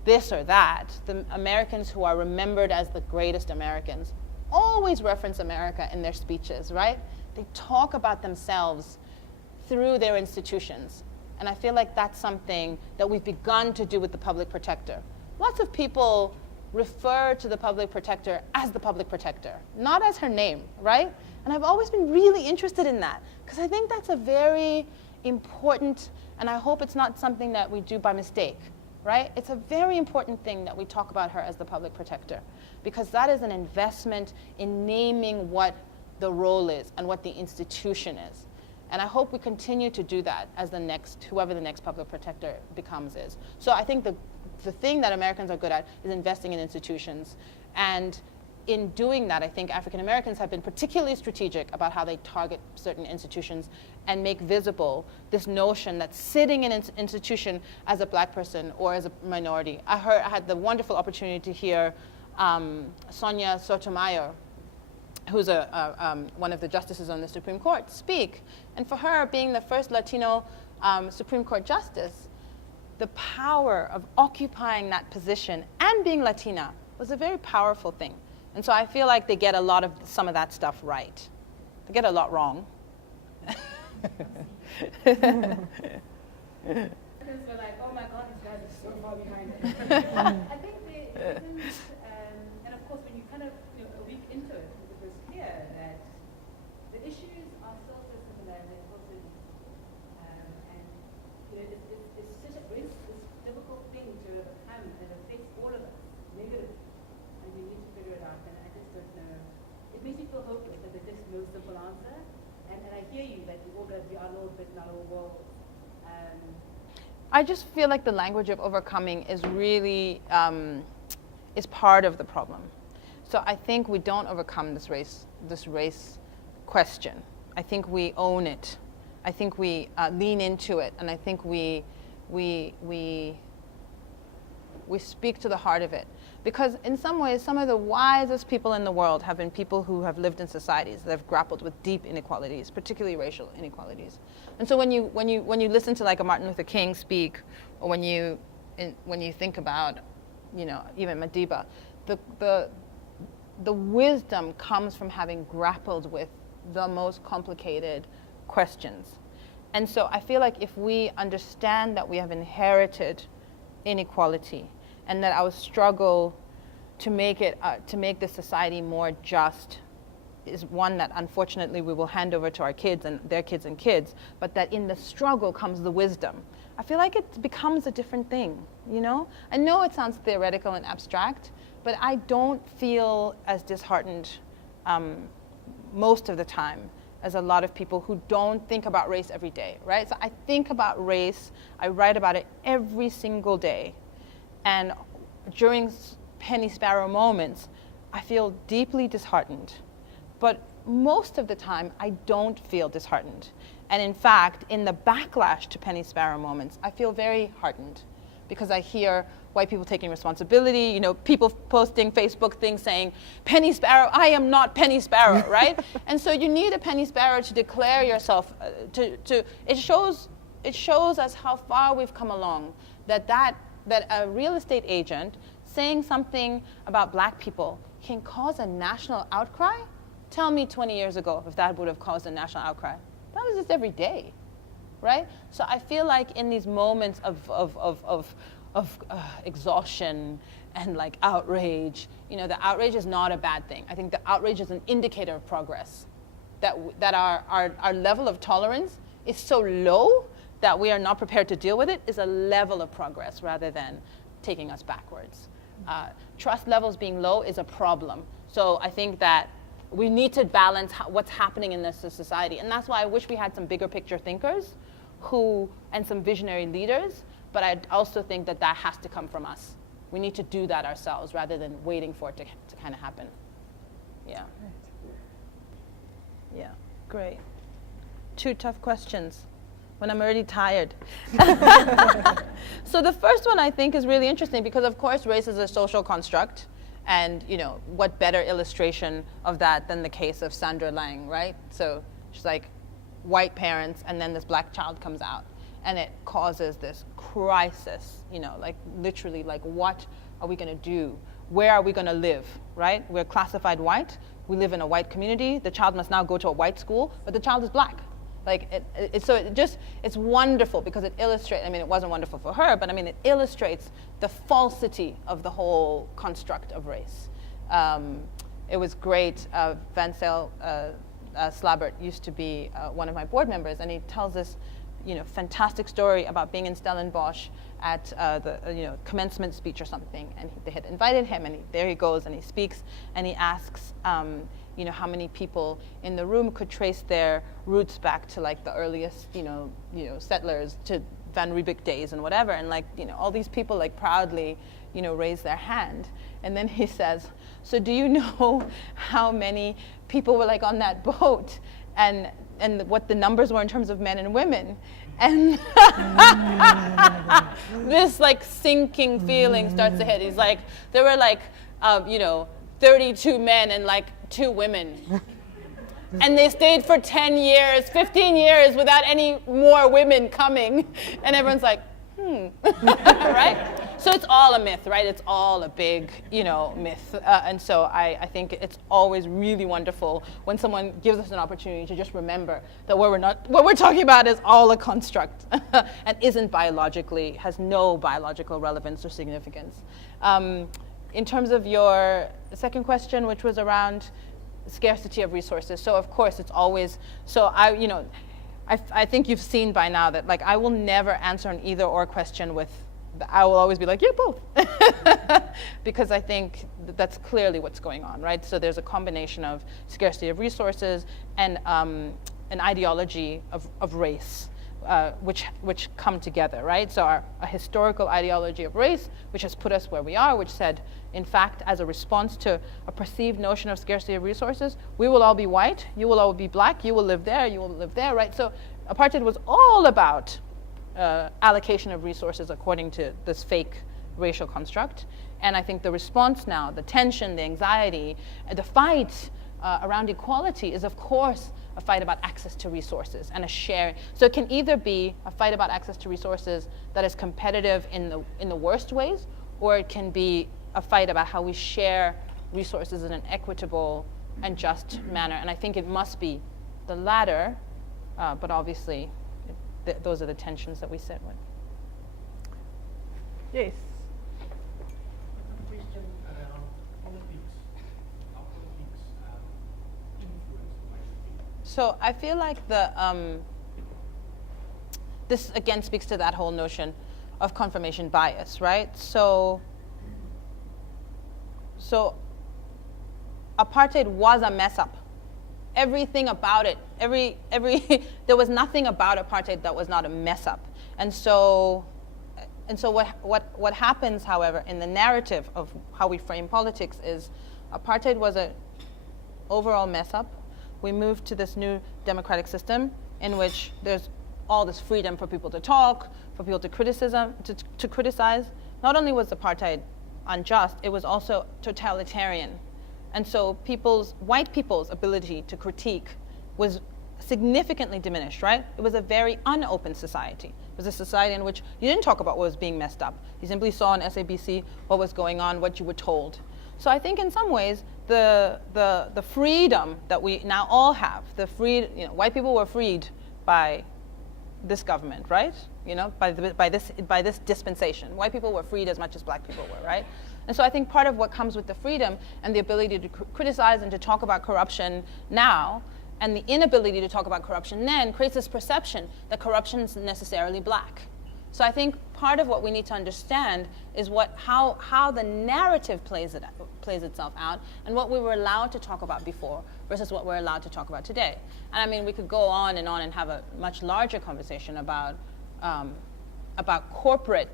this or that. The Americans who are remembered as the greatest Americans always reference America in their speeches, right? They talk about themselves through their institutions. And I feel like that's something that we've begun to do with the public protector. Lots of people refer to the public protector as the public protector, not as her name, right? And I've always been really interested in that, because I think that's a very important, and I hope it's not something that we do by mistake, right? It's a very important thing that we talk about her as the public protector, because that is an investment in naming what the role is and what the institution is. And I hope we continue to do that as the next, whoever the next public protector becomes is. So I think the thing that Americans are good at is investing in institutions. And in doing that, I think African Americans have been particularly strategic about how they target certain institutions and make visible this notion that sitting in an institution as a black person or as a minority. I had the wonderful opportunity to hear Sonia Sotomayor, who's one of the justices on the Supreme Court, speak. And for her, being the first Latino Supreme Court justice, the power of occupying that position and being Latina was a very powerful thing. And so I feel like they get a lot of some of that stuff right. They get a lot wrong. Because we're like, oh my God, these guys are so far behind. I think there isn't, and of course when you kind of a week into it, it was clear that the issues are still so similar and they're still so and it's such a very difficult thing to overcome that affects all of us negatively, and we need to figure it out. And I just don't know. It makes me feel hopeless that there's just no simple answer. And I hear you that we're all going to be our Lord, but not our world. I just feel like the language of overcoming is really is part of the problem. So I think we don't overcome this race question. I think we own it. I think we lean into it, and I think we speak to the heart of it. Because in some ways, some of the wisest people in the world have been people who have lived in societies that have grappled with deep inequalities, particularly racial inequalities. And so when you listen to like a Martin Luther King speak, or when you think about, even Madiba, the wisdom comes from having grappled with the most complicated questions. And so I feel like if we understand that we have inherited inequality, and that our struggle to make this society more just is one that unfortunately we will hand over to our kids and their kids and kids, but that in the struggle comes the wisdom. I feel like it becomes a different thing, I know it sounds theoretical and abstract, but I don't feel as disheartened most of the time as a lot of people who don't think about race every day, right? So I think about race, I write about it every single day. And during penny sparrow moments, I feel deeply disheartened. But most of the time, I don't feel disheartened. And in fact, in the backlash to penny sparrow moments, I feel very heartened, because I hear white people taking responsibility, people posting Facebook things saying, penny sparrow, I am not penny sparrow, right? And so you need a penny sparrow to declare yourself, it shows us how far we've come along, that a real estate agent saying something about black people can cause a national outcry? Tell me 20 years ago if that would have caused a national outcry. That was just every day, right? So I feel like in these moments of exhaustion and like outrage, the outrage is not a bad thing. I think the outrage is an indicator of progress, that our level of tolerance is so low that we are not prepared to deal with it is a level of progress rather than taking us backwards. Trust levels being low is a problem. So I think that we need to balance what's happening in this society. And that's why I wish we had some bigger picture thinkers and some visionary leaders, but I also think that has to come from us. We need to do that ourselves rather than waiting for it to kind of happen. Yeah. Yeah, great. 2 tough questions when I'm already tired. So the first one I think is really interesting because of course race is a social construct, and what better illustration of that than the case of Sandra Lang, right? So she's like white parents and then this black child comes out and it causes this crisis, like literally like what are we gonna do? Where are we gonna live, right? We're classified white, we live in a white community, the child must now go to a white school, but the child is black. Like it's wonderful because it illustrates, I mean, it wasn't wonderful for her, but I mean, it illustrates the falsity of the whole construct of race. It was great. Vansel Slabbert used to be one of my board members, and he tells this, fantastic story about being in Stellenbosch at the commencement speech or something, and they had invited him, and there he goes, and he speaks, and he asks, how many people in the room could trace their roots back to like the earliest, settlers, to Van Riebeeck days and whatever, and all these people proudly, raise their hand, and then he says, so do you know how many people were on that boat, and what the numbers were in terms of men and women? And this sinking feeling starts to hit. He's like, there were 32 men and 2 women. And they stayed for 10 years, 15 years without any more women coming. And everyone's like, right? So it's all a myth, right? It's all a big, myth. And so I think it's always really wonderful when someone gives us an opportunity to just remember that what we're talking about is all a construct and has no biological relevance or significance. In terms of your second question, which was around scarcity of resources. So of course it's always, I think you've seen by now that I will never answer an either or question with, I will always be like, yeah, both. Because I think that's clearly what's going on, right? So there's a combination of scarcity of resources and an ideology of race, which come together, right? So a historical ideology of race, which has put us where we are, which said, in fact, as a response to a perceived notion of scarcity of resources, we will all be white, you will all be black, you will live there, right? So apartheid was all about allocation of resources according to this fake racial construct. And I think the response now, the tension, the anxiety, the fight around equality is, of course, a fight about access to resources and a share. So it can either be a fight about access to resources that is competitive in the worst ways, or it can be a fight about how we share resources in an equitable and just manner. And I think it must be the latter, but obviously those are the tensions that we sit with. Yes. Question politics. How politics influence my thinking? So I feel like this again speaks to that whole notion of confirmation bias, right? So apartheid was a mess up. Everything about it, there was nothing about apartheid that was not a mess up. And so what happens, however, in the narrative of how we frame politics is apartheid was an overall mess up. We moved to this new democratic system in which there's all this freedom for people to talk, for people to criticize. Not only was apartheid unjust, it was also totalitarian. And so white people's ability to critique was significantly diminished, right? It was a very unopen society. It was a society in which you didn't talk about what was being messed up. You simply saw on SABC what was going on, what you were told. So I think in some ways, the freedom that we now all have, white people were freed by this government, right? By this dispensation. White people were freed as much as black people were, right? And so I think part of what comes with the freedom and the ability to criticize and to talk about corruption now, and the inability to talk about corruption then, creates this perception that corruption is necessarily black. So I think part of what we need to understand is how the narrative plays itself out, and what we were allowed to talk about before versus what we're allowed to talk about today. And I mean, we could go on and have a much larger conversation about corporate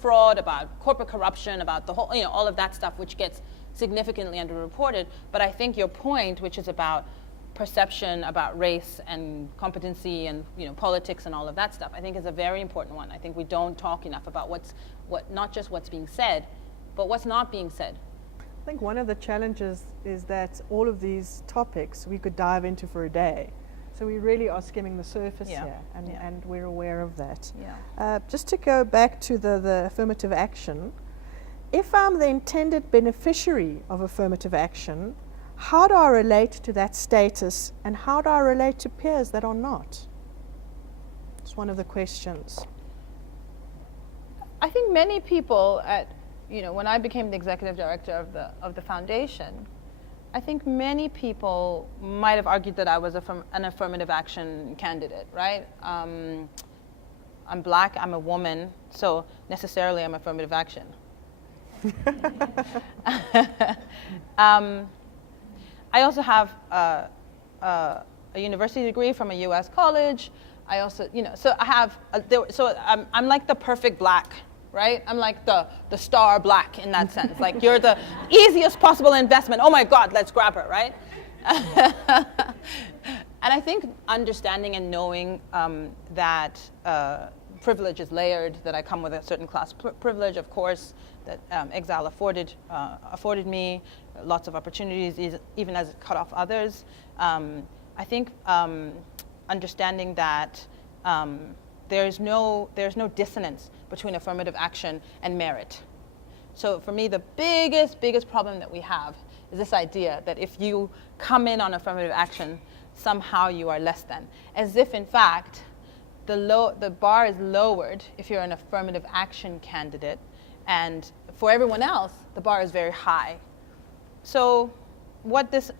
fraud, about corporate corruption, about the whole, all of that stuff, which gets significantly underreported. But I think your point, which is about perception, about race and competency and politics and all of that stuff, I think is a very important one. I think we don't talk enough about not just what's being said, but what's not being said. I think one of the challenges is that all of these topics we could dive into for a day. So we really are skimming the surface here, and we're aware of that. Yeah. Just to go back to the affirmative action, if I'm the intended beneficiary of affirmative action, how do I relate to that status, and how do I relate to peers that are not? It's one of the questions. I think many people when I became the executive director of the foundation, I think many people might have argued that I was an affirmative action candidate, right? I'm black, I'm a woman, so necessarily I'm affirmative action. I also have a university degree from a U.S. college. I also, so I have, I'm like the perfect black, right? I'm like the star black in that sense. Like, you're the easiest possible investment. Oh my God, let's grab her, right? And I think understanding and knowing that privilege is layered, that I come with a certain class privilege, of course, that exile afforded me lots of opportunities, even as it cut off others. I think understanding that there's no dissonance between affirmative action and merit. So for me, the biggest problem that we have is this idea that if you come in on affirmative action, somehow you are less than. As if, in fact, the bar is lowered if you're an affirmative action candidate, and for everyone else, the bar is very high. So what this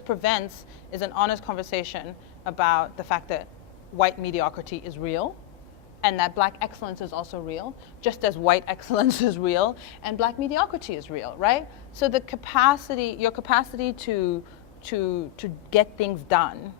prevents is an honest conversation about the fact that white mediocrity is real, and that black excellence is also real, just as white excellence is real, and black mediocrity is real, right? So your capacity to get things done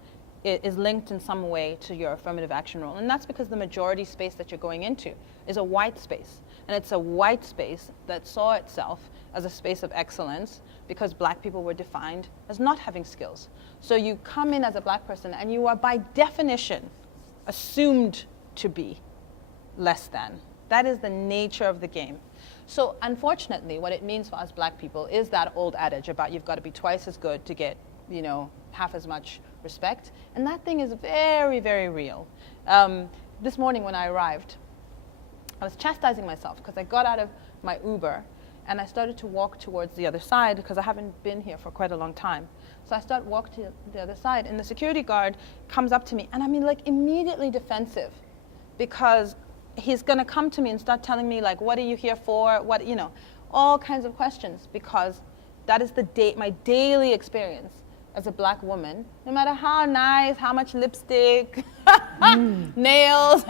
is linked in some way to your affirmative action role. And that's because the majority space that you're going into is a white space. And it's a white space that saw itself as a space of excellence because black people were defined as not having skills. So you come in as a black person and you are by definition assumed to be less than. That is the nature of the game. So unfortunately, what it means for us black people is that old adage about you've got to be twice as good to get, half as much respect. And that thing is very, very real. This morning when I arrived, I was chastising myself because I got out of my Uber and I started to walk towards the other side because I haven't been here for quite a long time. So I start walking to the other side and the security guard comes up to me and immediately defensive because he's gonna come to me and start telling me what are you here for? All kinds of questions, because that is my daily experience as a black woman, no matter how nice, how much lipstick, nails,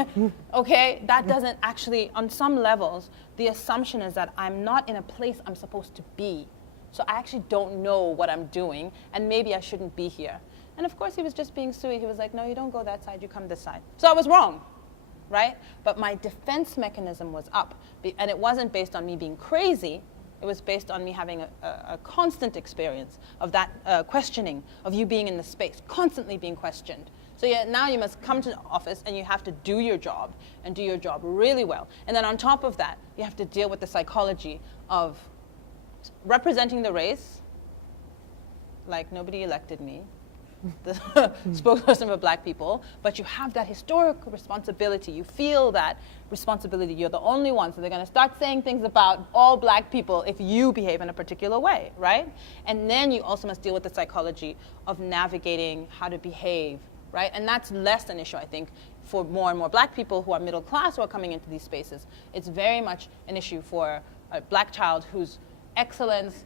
okay, that doesn't actually, on some levels, the assumption is that I'm not in a place I'm supposed to be. So I actually don't know what I'm doing, and maybe I shouldn't be here. And of course he was just being sweet. He was like, no, you don't go that side, you come this side. So I was wrong, right? But my defense mechanism was up, and it wasn't based on me being crazy. It was based on me having a constant experience of that questioning, of you being in the space, constantly being questioned. So now you must come to the office and you have to do your job and do your job really well. And then on top of that, you have to deal with the psychology of representing the race, like nobody elected me, the spokesperson for black people, but you have that historic responsibility. You feel that responsibility. You're the only one, so they're going to start saying things about all black people if you behave in a particular way, right? And then you also must deal with the psychology of navigating how to behave, right? And that's less an issue, I think, for more and more black people who are middle class who are coming into these spaces. It's very much an issue for a black child whose excellence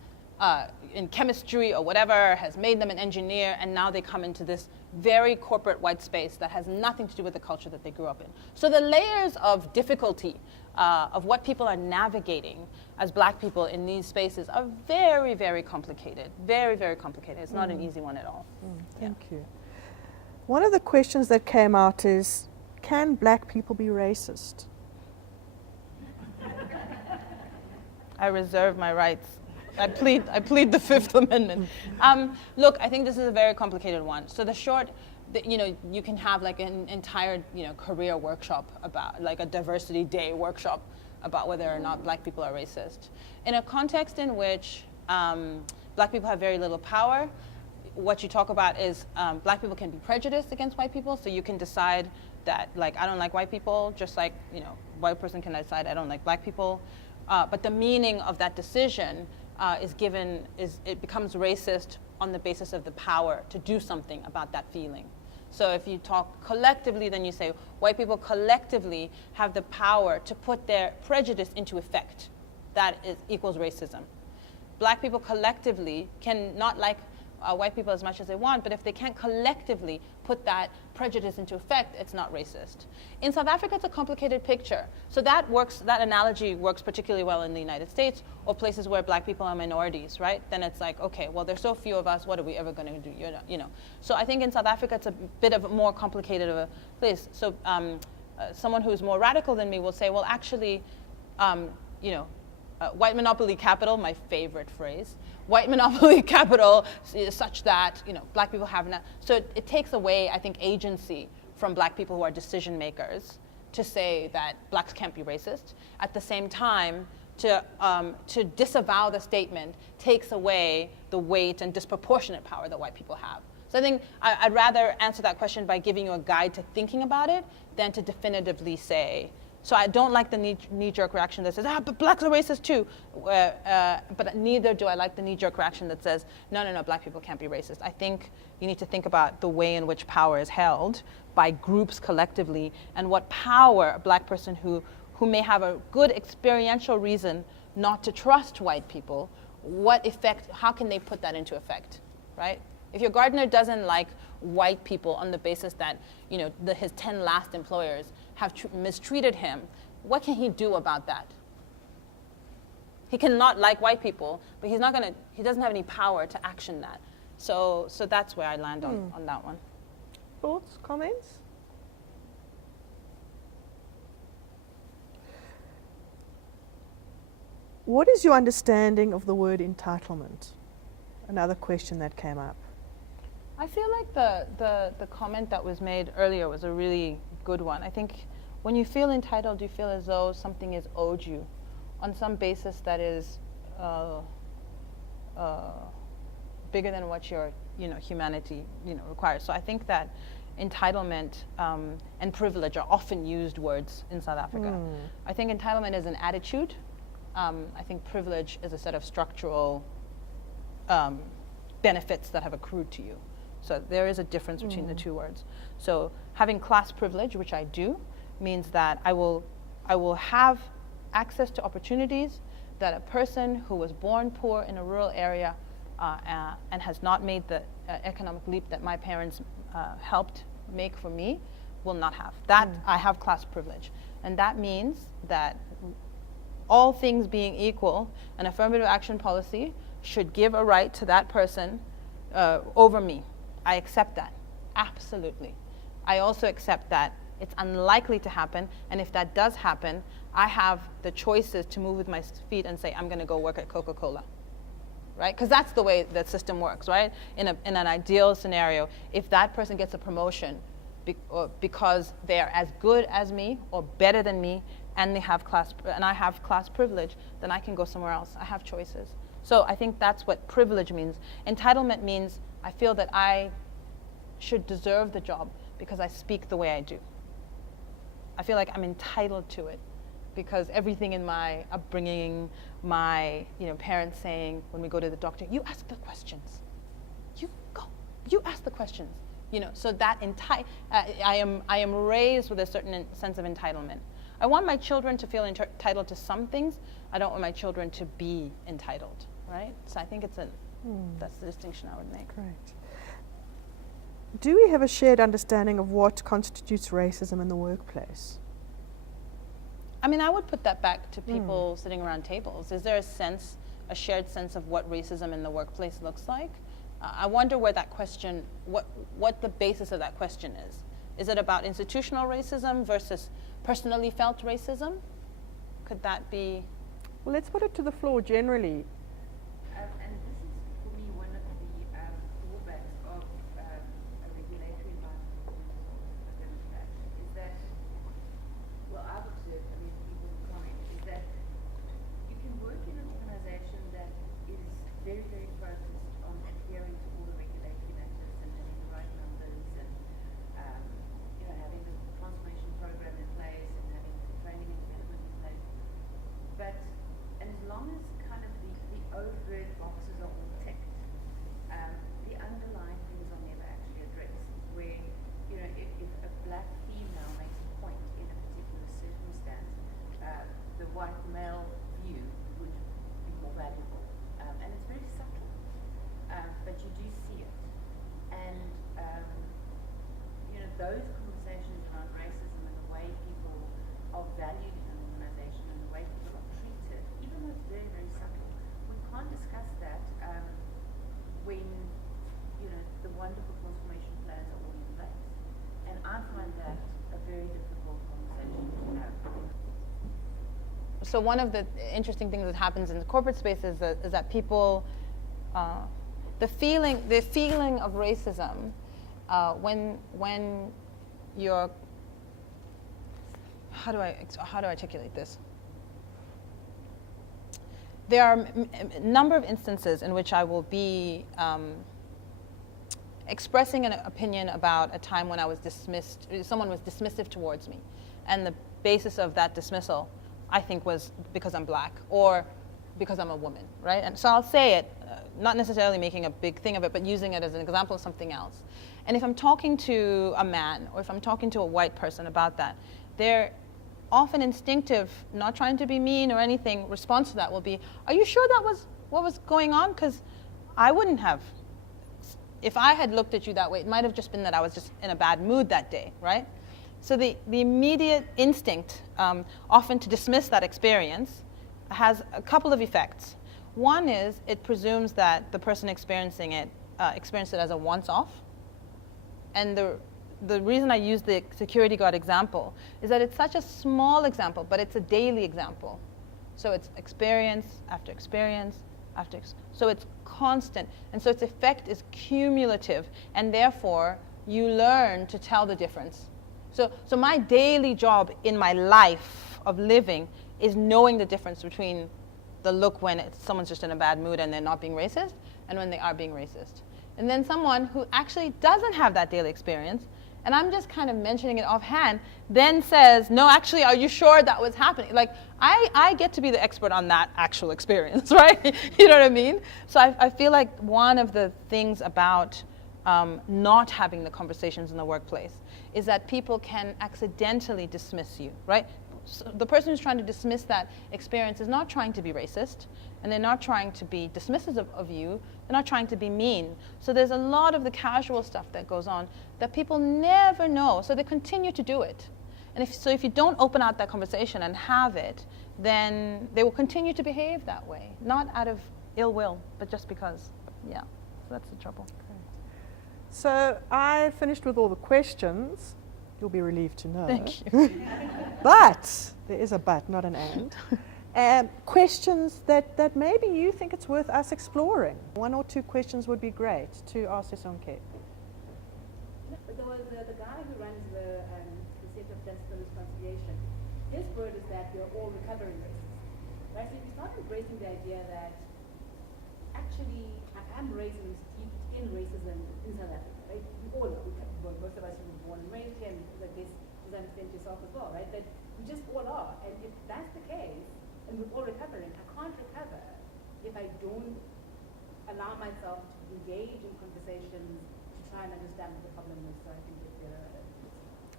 in chemistry or whatever has made them an engineer, and now they come into this very corporate white space that has nothing to do with the culture that they grew up in. So the layers of difficulty of what people are navigating as black people in these spaces are very, very complicated. Very, very complicated. It's not an easy one at all. Thank you. One of the questions that came out is, can black people be racist? I reserve my rights. I plead the Fifth Amendment. Look, I think this is a very complicated one. So you can have an entire, career workshop about, a diversity day workshop about whether or not black people are racist. In a context in which black people have very little power, what you talk about is black people can be prejudiced against white people, so you can decide that, I don't like white people, just white person can decide I don't like black people. But the meaning of that decision it becomes racist on the basis of the power to do something about that feeling. So if you talk collectively, then you say white people collectively have the power to put their prejudice into effect. That equals racism. Black people collectively can not like white people as much as they want, but if they can't collectively put that prejudice into effect, it's not racist. In South Africa, it's a complicated picture. So that analogy works particularly well in the United States or places where black people are minorities, right? Then it's like, okay, well, there's so few of us, what are we ever going to do? You know. So I think in South Africa, it's a bit of a more complicated of a place. So someone who's more radical than me will say, well, actually, white monopoly capital, my favorite phrase, white monopoly capital is such that, black people have not. So it takes away, I think, agency from black people who are decision makers to say that blacks can't be racist. At the same time, to disavow the statement takes away the weight and disproportionate power that white people have. So I think I'd rather answer that question by giving you a guide to thinking about it than to definitively say. So I don't like the knee-jerk reaction that says, but blacks are racist too. But neither do I like the knee-jerk reaction that says, no, black people can't be racist. I think you need to think about the way in which power is held by groups collectively and what power a black person who may have a good experiential reason not to trust white people, what effect, how can they put that into effect, right? If your gardener doesn't like white people on the basis that his 10 last employers have mistreated him, what can he do about that? He cannot like white people, but he doesn't have any power to action that. So that's where I land on that one. Thoughts, comments? What is your understanding of the word entitlement? Another question that came up. I feel like the comment that was made earlier was a really good one. I think when you feel entitled, you feel as though something is owed you on some basis that is bigger than what your humanity requires. So I think that entitlement and privilege are often used words in South Africa. I think entitlement is an attitude. I think privilege is a set of structural benefits that have accrued to you. So there is a difference between the two words. So having class privilege, which I do, means that I will have access to opportunities that a person who was born poor in a rural area and has not made the economic leap that my parents helped make for me will not have. That I have class privilege. And that means that all things being equal, an affirmative action policy should give a right to that person over me. I accept that, absolutely. I also accept that it's unlikely to happen, and if that does happen, I have the choices to move with my feet and say, I'm gonna go work at Coca-Cola, right? Because that's the way the system works, right? In an ideal scenario, if that person gets a promotion because they're as good as me or better than me, and I have class privilege, then I can go somewhere else. I have choices. So I think that's what privilege means. Entitlement means I feel that I should deserve the job because I speak the way I do. I feel like I'm entitled to it because everything in my upbringing, my parents saying when we go to the doctor, you ask the questions. You ask the questions. So that I am raised with a certain sense of entitlement. I want my children to feel entitled to some things. I don't want my children to be entitled, right? So I think that's the distinction I would make. Great. Do we have a shared understanding of what constitutes racism in the workplace? I mean, I would put that back to people sitting around tables. Is there a shared sense of what racism in the workplace looks like? I wonder where that question, what the basis of that question is. Is it about institutional racism versus personally felt racism? Could that be? Well, let's put it to the floor generally. And this is, for me, one of the drawbacks of a regulatory environment is that, well, I've observed, people comment, is that you can work in an organization that is very, very focused on adhering to all the regulatory matters and having the right numbers and having the transformation program in place and having the training and development in place. But as long as kind of the those conversations around racism and the way people are valued in an organization and the way people are treated, even though it's very, very subtle, we can't discuss that when, you know, the wonderful transformation plans are all in place. And I find that a very difficult conversation to have. So one of the interesting things that happens in the corporate space is that people, the feeling of racism when you're, how do I articulate this? There are a number of instances in which I will be expressing an opinion about a time when I was dismissed, someone was dismissive towards me, and the basis of that dismissal, I think, was because I'm black or because I'm a woman, right? And so I'll say it, not necessarily making a big thing of it, but using it as an example of something else. And if I'm talking to a man or if I'm talking to a white person about that, their often instinctive, not trying to be mean or anything, response to that will be, are you sure that was what was going on? Because I wouldn't have. If I had looked at you that way, it might have just been that I was just in a bad mood that day, right? So the immediate instinct, often to dismiss that experience, has a couple of effects. One is it presumes that the person experiencing it experienced it as a once-off. And the reason I use the security guard example is that it's such a small example, but it's a daily example. So it's experience after experience after so it's constant. And so its effect is cumulative, and therefore you learn to tell the difference. So my daily job in my life of living is knowing the difference between the look when someone's just in a bad mood and they're not being racist, and when they are being racist. And then someone who actually doesn't have that daily experience, and I'm just kind of mentioning it offhand, then says, no, actually, are you sure that was happening? Like, I get to be the expert on that actual experience, right? You know what I mean? So I feel like one of the things about not having the conversations in the workplace is that people can accidentally dismiss you, right? So the person who's trying to dismiss that experience is not trying to be racist, and they're not trying to be dismissive of you, they're not trying to be mean. So there's a lot of the casual stuff that goes on that people never know, so they continue to do it. And if you don't open out that conversation and have it, then they will continue to behave that way, not out of ill will, but just because, yeah. So that's the trouble. So I finished with all the questions. You'll be relieved to know. Thank you. But, there is a but, not an and. Questions that maybe you think it's worth us exploring. 1 or 2 questions would be great to ask Sisonke. There was the guy who runs the Center of Justice and Reconciliation. His word is that we're all recovering racists. Right? So if you start embracing the idea that actually I am raised and steeped in racism in South Africa, right? We all are. Most of us who were born and raised here, and I guess to some extent yourself as well, right? That we just all are. And if that's the case, and we're all recovering, I can't recover if I don't allow myself to engage in conversations to try and understand what the problem is. So I think that there are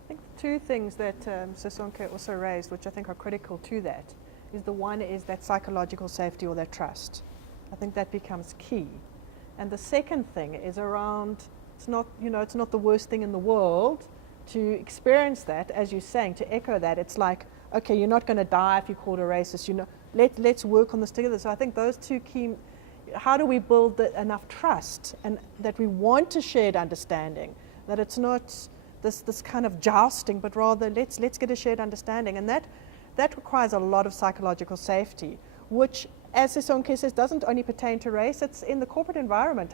I think the 2 things that Sisonke also raised, which I think are critical to that, is the one is that psychological safety or that trust. I think that becomes key. And the second thing is around, it's not the worst thing in the world to experience that, as you're saying, to echo that. It's like, okay, you're not going to die if you're called a racist. Let's work on this together. So I think those 2 key, how do we build enough trust and that we want a shared understanding, that it's not this kind of jousting, but rather let's get a shared understanding. And that requires a lot of psychological safety, which, as Sisonke says, doesn't only pertain to race. It's in the corporate environment.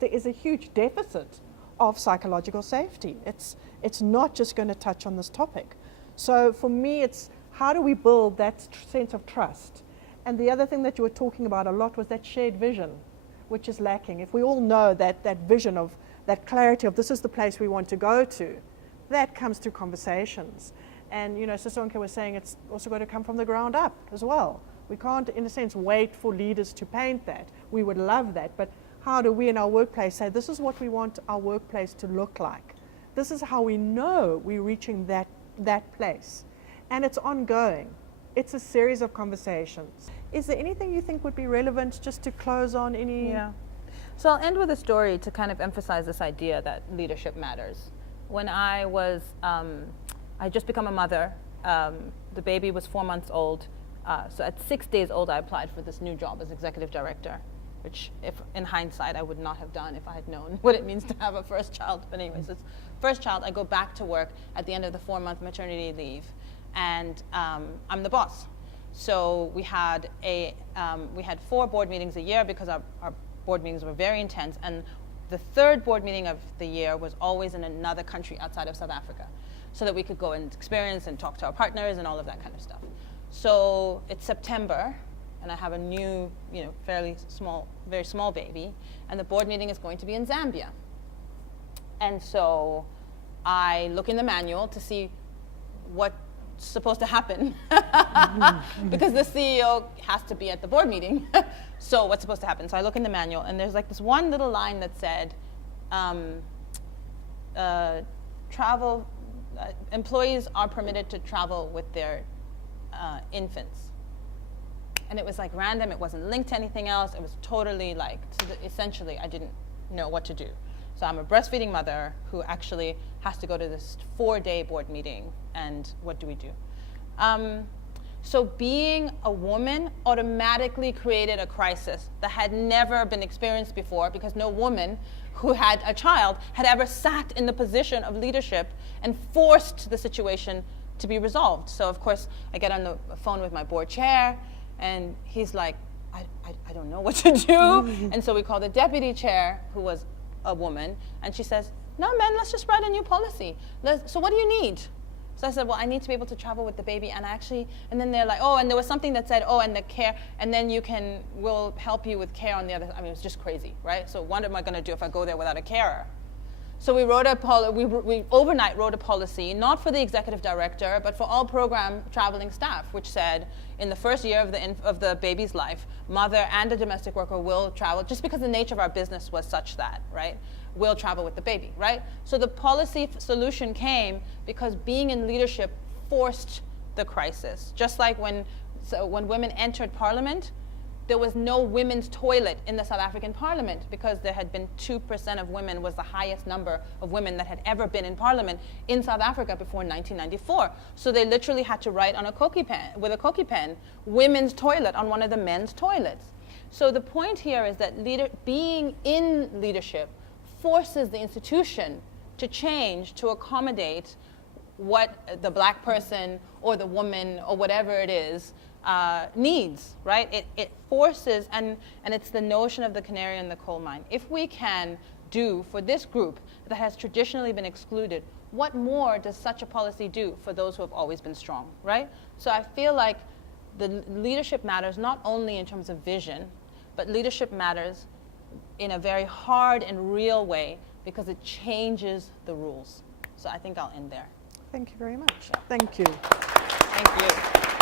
There is a huge deficit of psychological safety. It's not just going to touch on this topic. So for me, it's how do we build that sense of trust? And the other thing that you were talking about a lot was that shared vision, which is lacking. If we all know that vision of that clarity of this is the place we want to go to, that comes through conversations. And Sisonke was saying it's also got to come from the ground up as well. We can't, in a sense, wait for leaders to paint that. We would love that, but how do we in our workplace say this is what we want our workplace to look like? This is how we know we're reaching that place. And it's ongoing. It's a series of conversations. Is there anything you think would be relevant just to close on any? Yeah. So I'll end with a story to kind of emphasize this idea that leadership matters. when I was, I had just become a mother. The baby was 4 months old. So at 6 days old, I applied for this new job as executive director, which, if in hindsight, I would not have done if I had known what it means to have a first child. But anyways, it's first child. I go back to work at the end of the 4-month maternity leave, and I'm the boss. So we had 4 board meetings a year because our board meetings were very intense, and the third board meeting of the year was always in another country outside of South Africa, so that we could go and experience and talk to our partners and all of that kind of stuff. So it's September, and I have a new, very small baby, and the board meeting is going to be in Zambia. And so I look in the manual to see what's supposed to happen, because the CEO has to be at the board meeting. So what's supposed to happen? So I look in the manual, and there's like this one little line that said, employees are permitted to travel with their infants. And it was like random. It wasn't linked to anything else. It was totally like, essentially, I didn't know what to do. So I'm a breastfeeding mother who actually has to go to this 4-day board meeting. And what do we do? So being a woman automatically created a crisis that had never been experienced before, because no woman who had a child had ever sat in the position of leadership and forced the situation to be resolved. So of course, I get on the phone with my board chair, and he's like, I don't know what to do. And so we call the deputy chair, who was a woman, and she says, no, man, let's just write a new policy. So what do you need? So I said, well, I need to be able to travel with the baby, and then they're like, oh, and there was something that said, oh, and the care, and then we'll help you with care on the other. I mean, it was just crazy, right? So what am I going to do if I go there without a carer? So we overnight wrote a policy, not for the executive director, but for all program traveling staff, which said, in the first year of the baby's life, mother and a domestic worker will travel, just because the nature of our business was such that, right? Will travel with the baby, right? So the policy solution came because being in leadership forced the crisis. Just like when women entered parliament, there was no women's toilet in the South African parliament, because there had been 2% of women was the highest number of women that had ever been in parliament in South Africa before 1994. So they literally had to write on with a Koki pen, women's toilet on one of the men's toilets. So the point here is that being in leadership forces the institution to change to accommodate what the black person or the woman or whatever it is needs, right? It forces, and it's the notion of the canary in the coal mine. If we can do for this group that has traditionally been excluded, what more does such a policy do for those who have always been strong, right? So I feel like the leadership matters not only in terms of vision, but leadership matters in a very hard and real way, because it changes the rules. So I think I'll end there. Thank you very much. Yeah. Thank you. Thank you.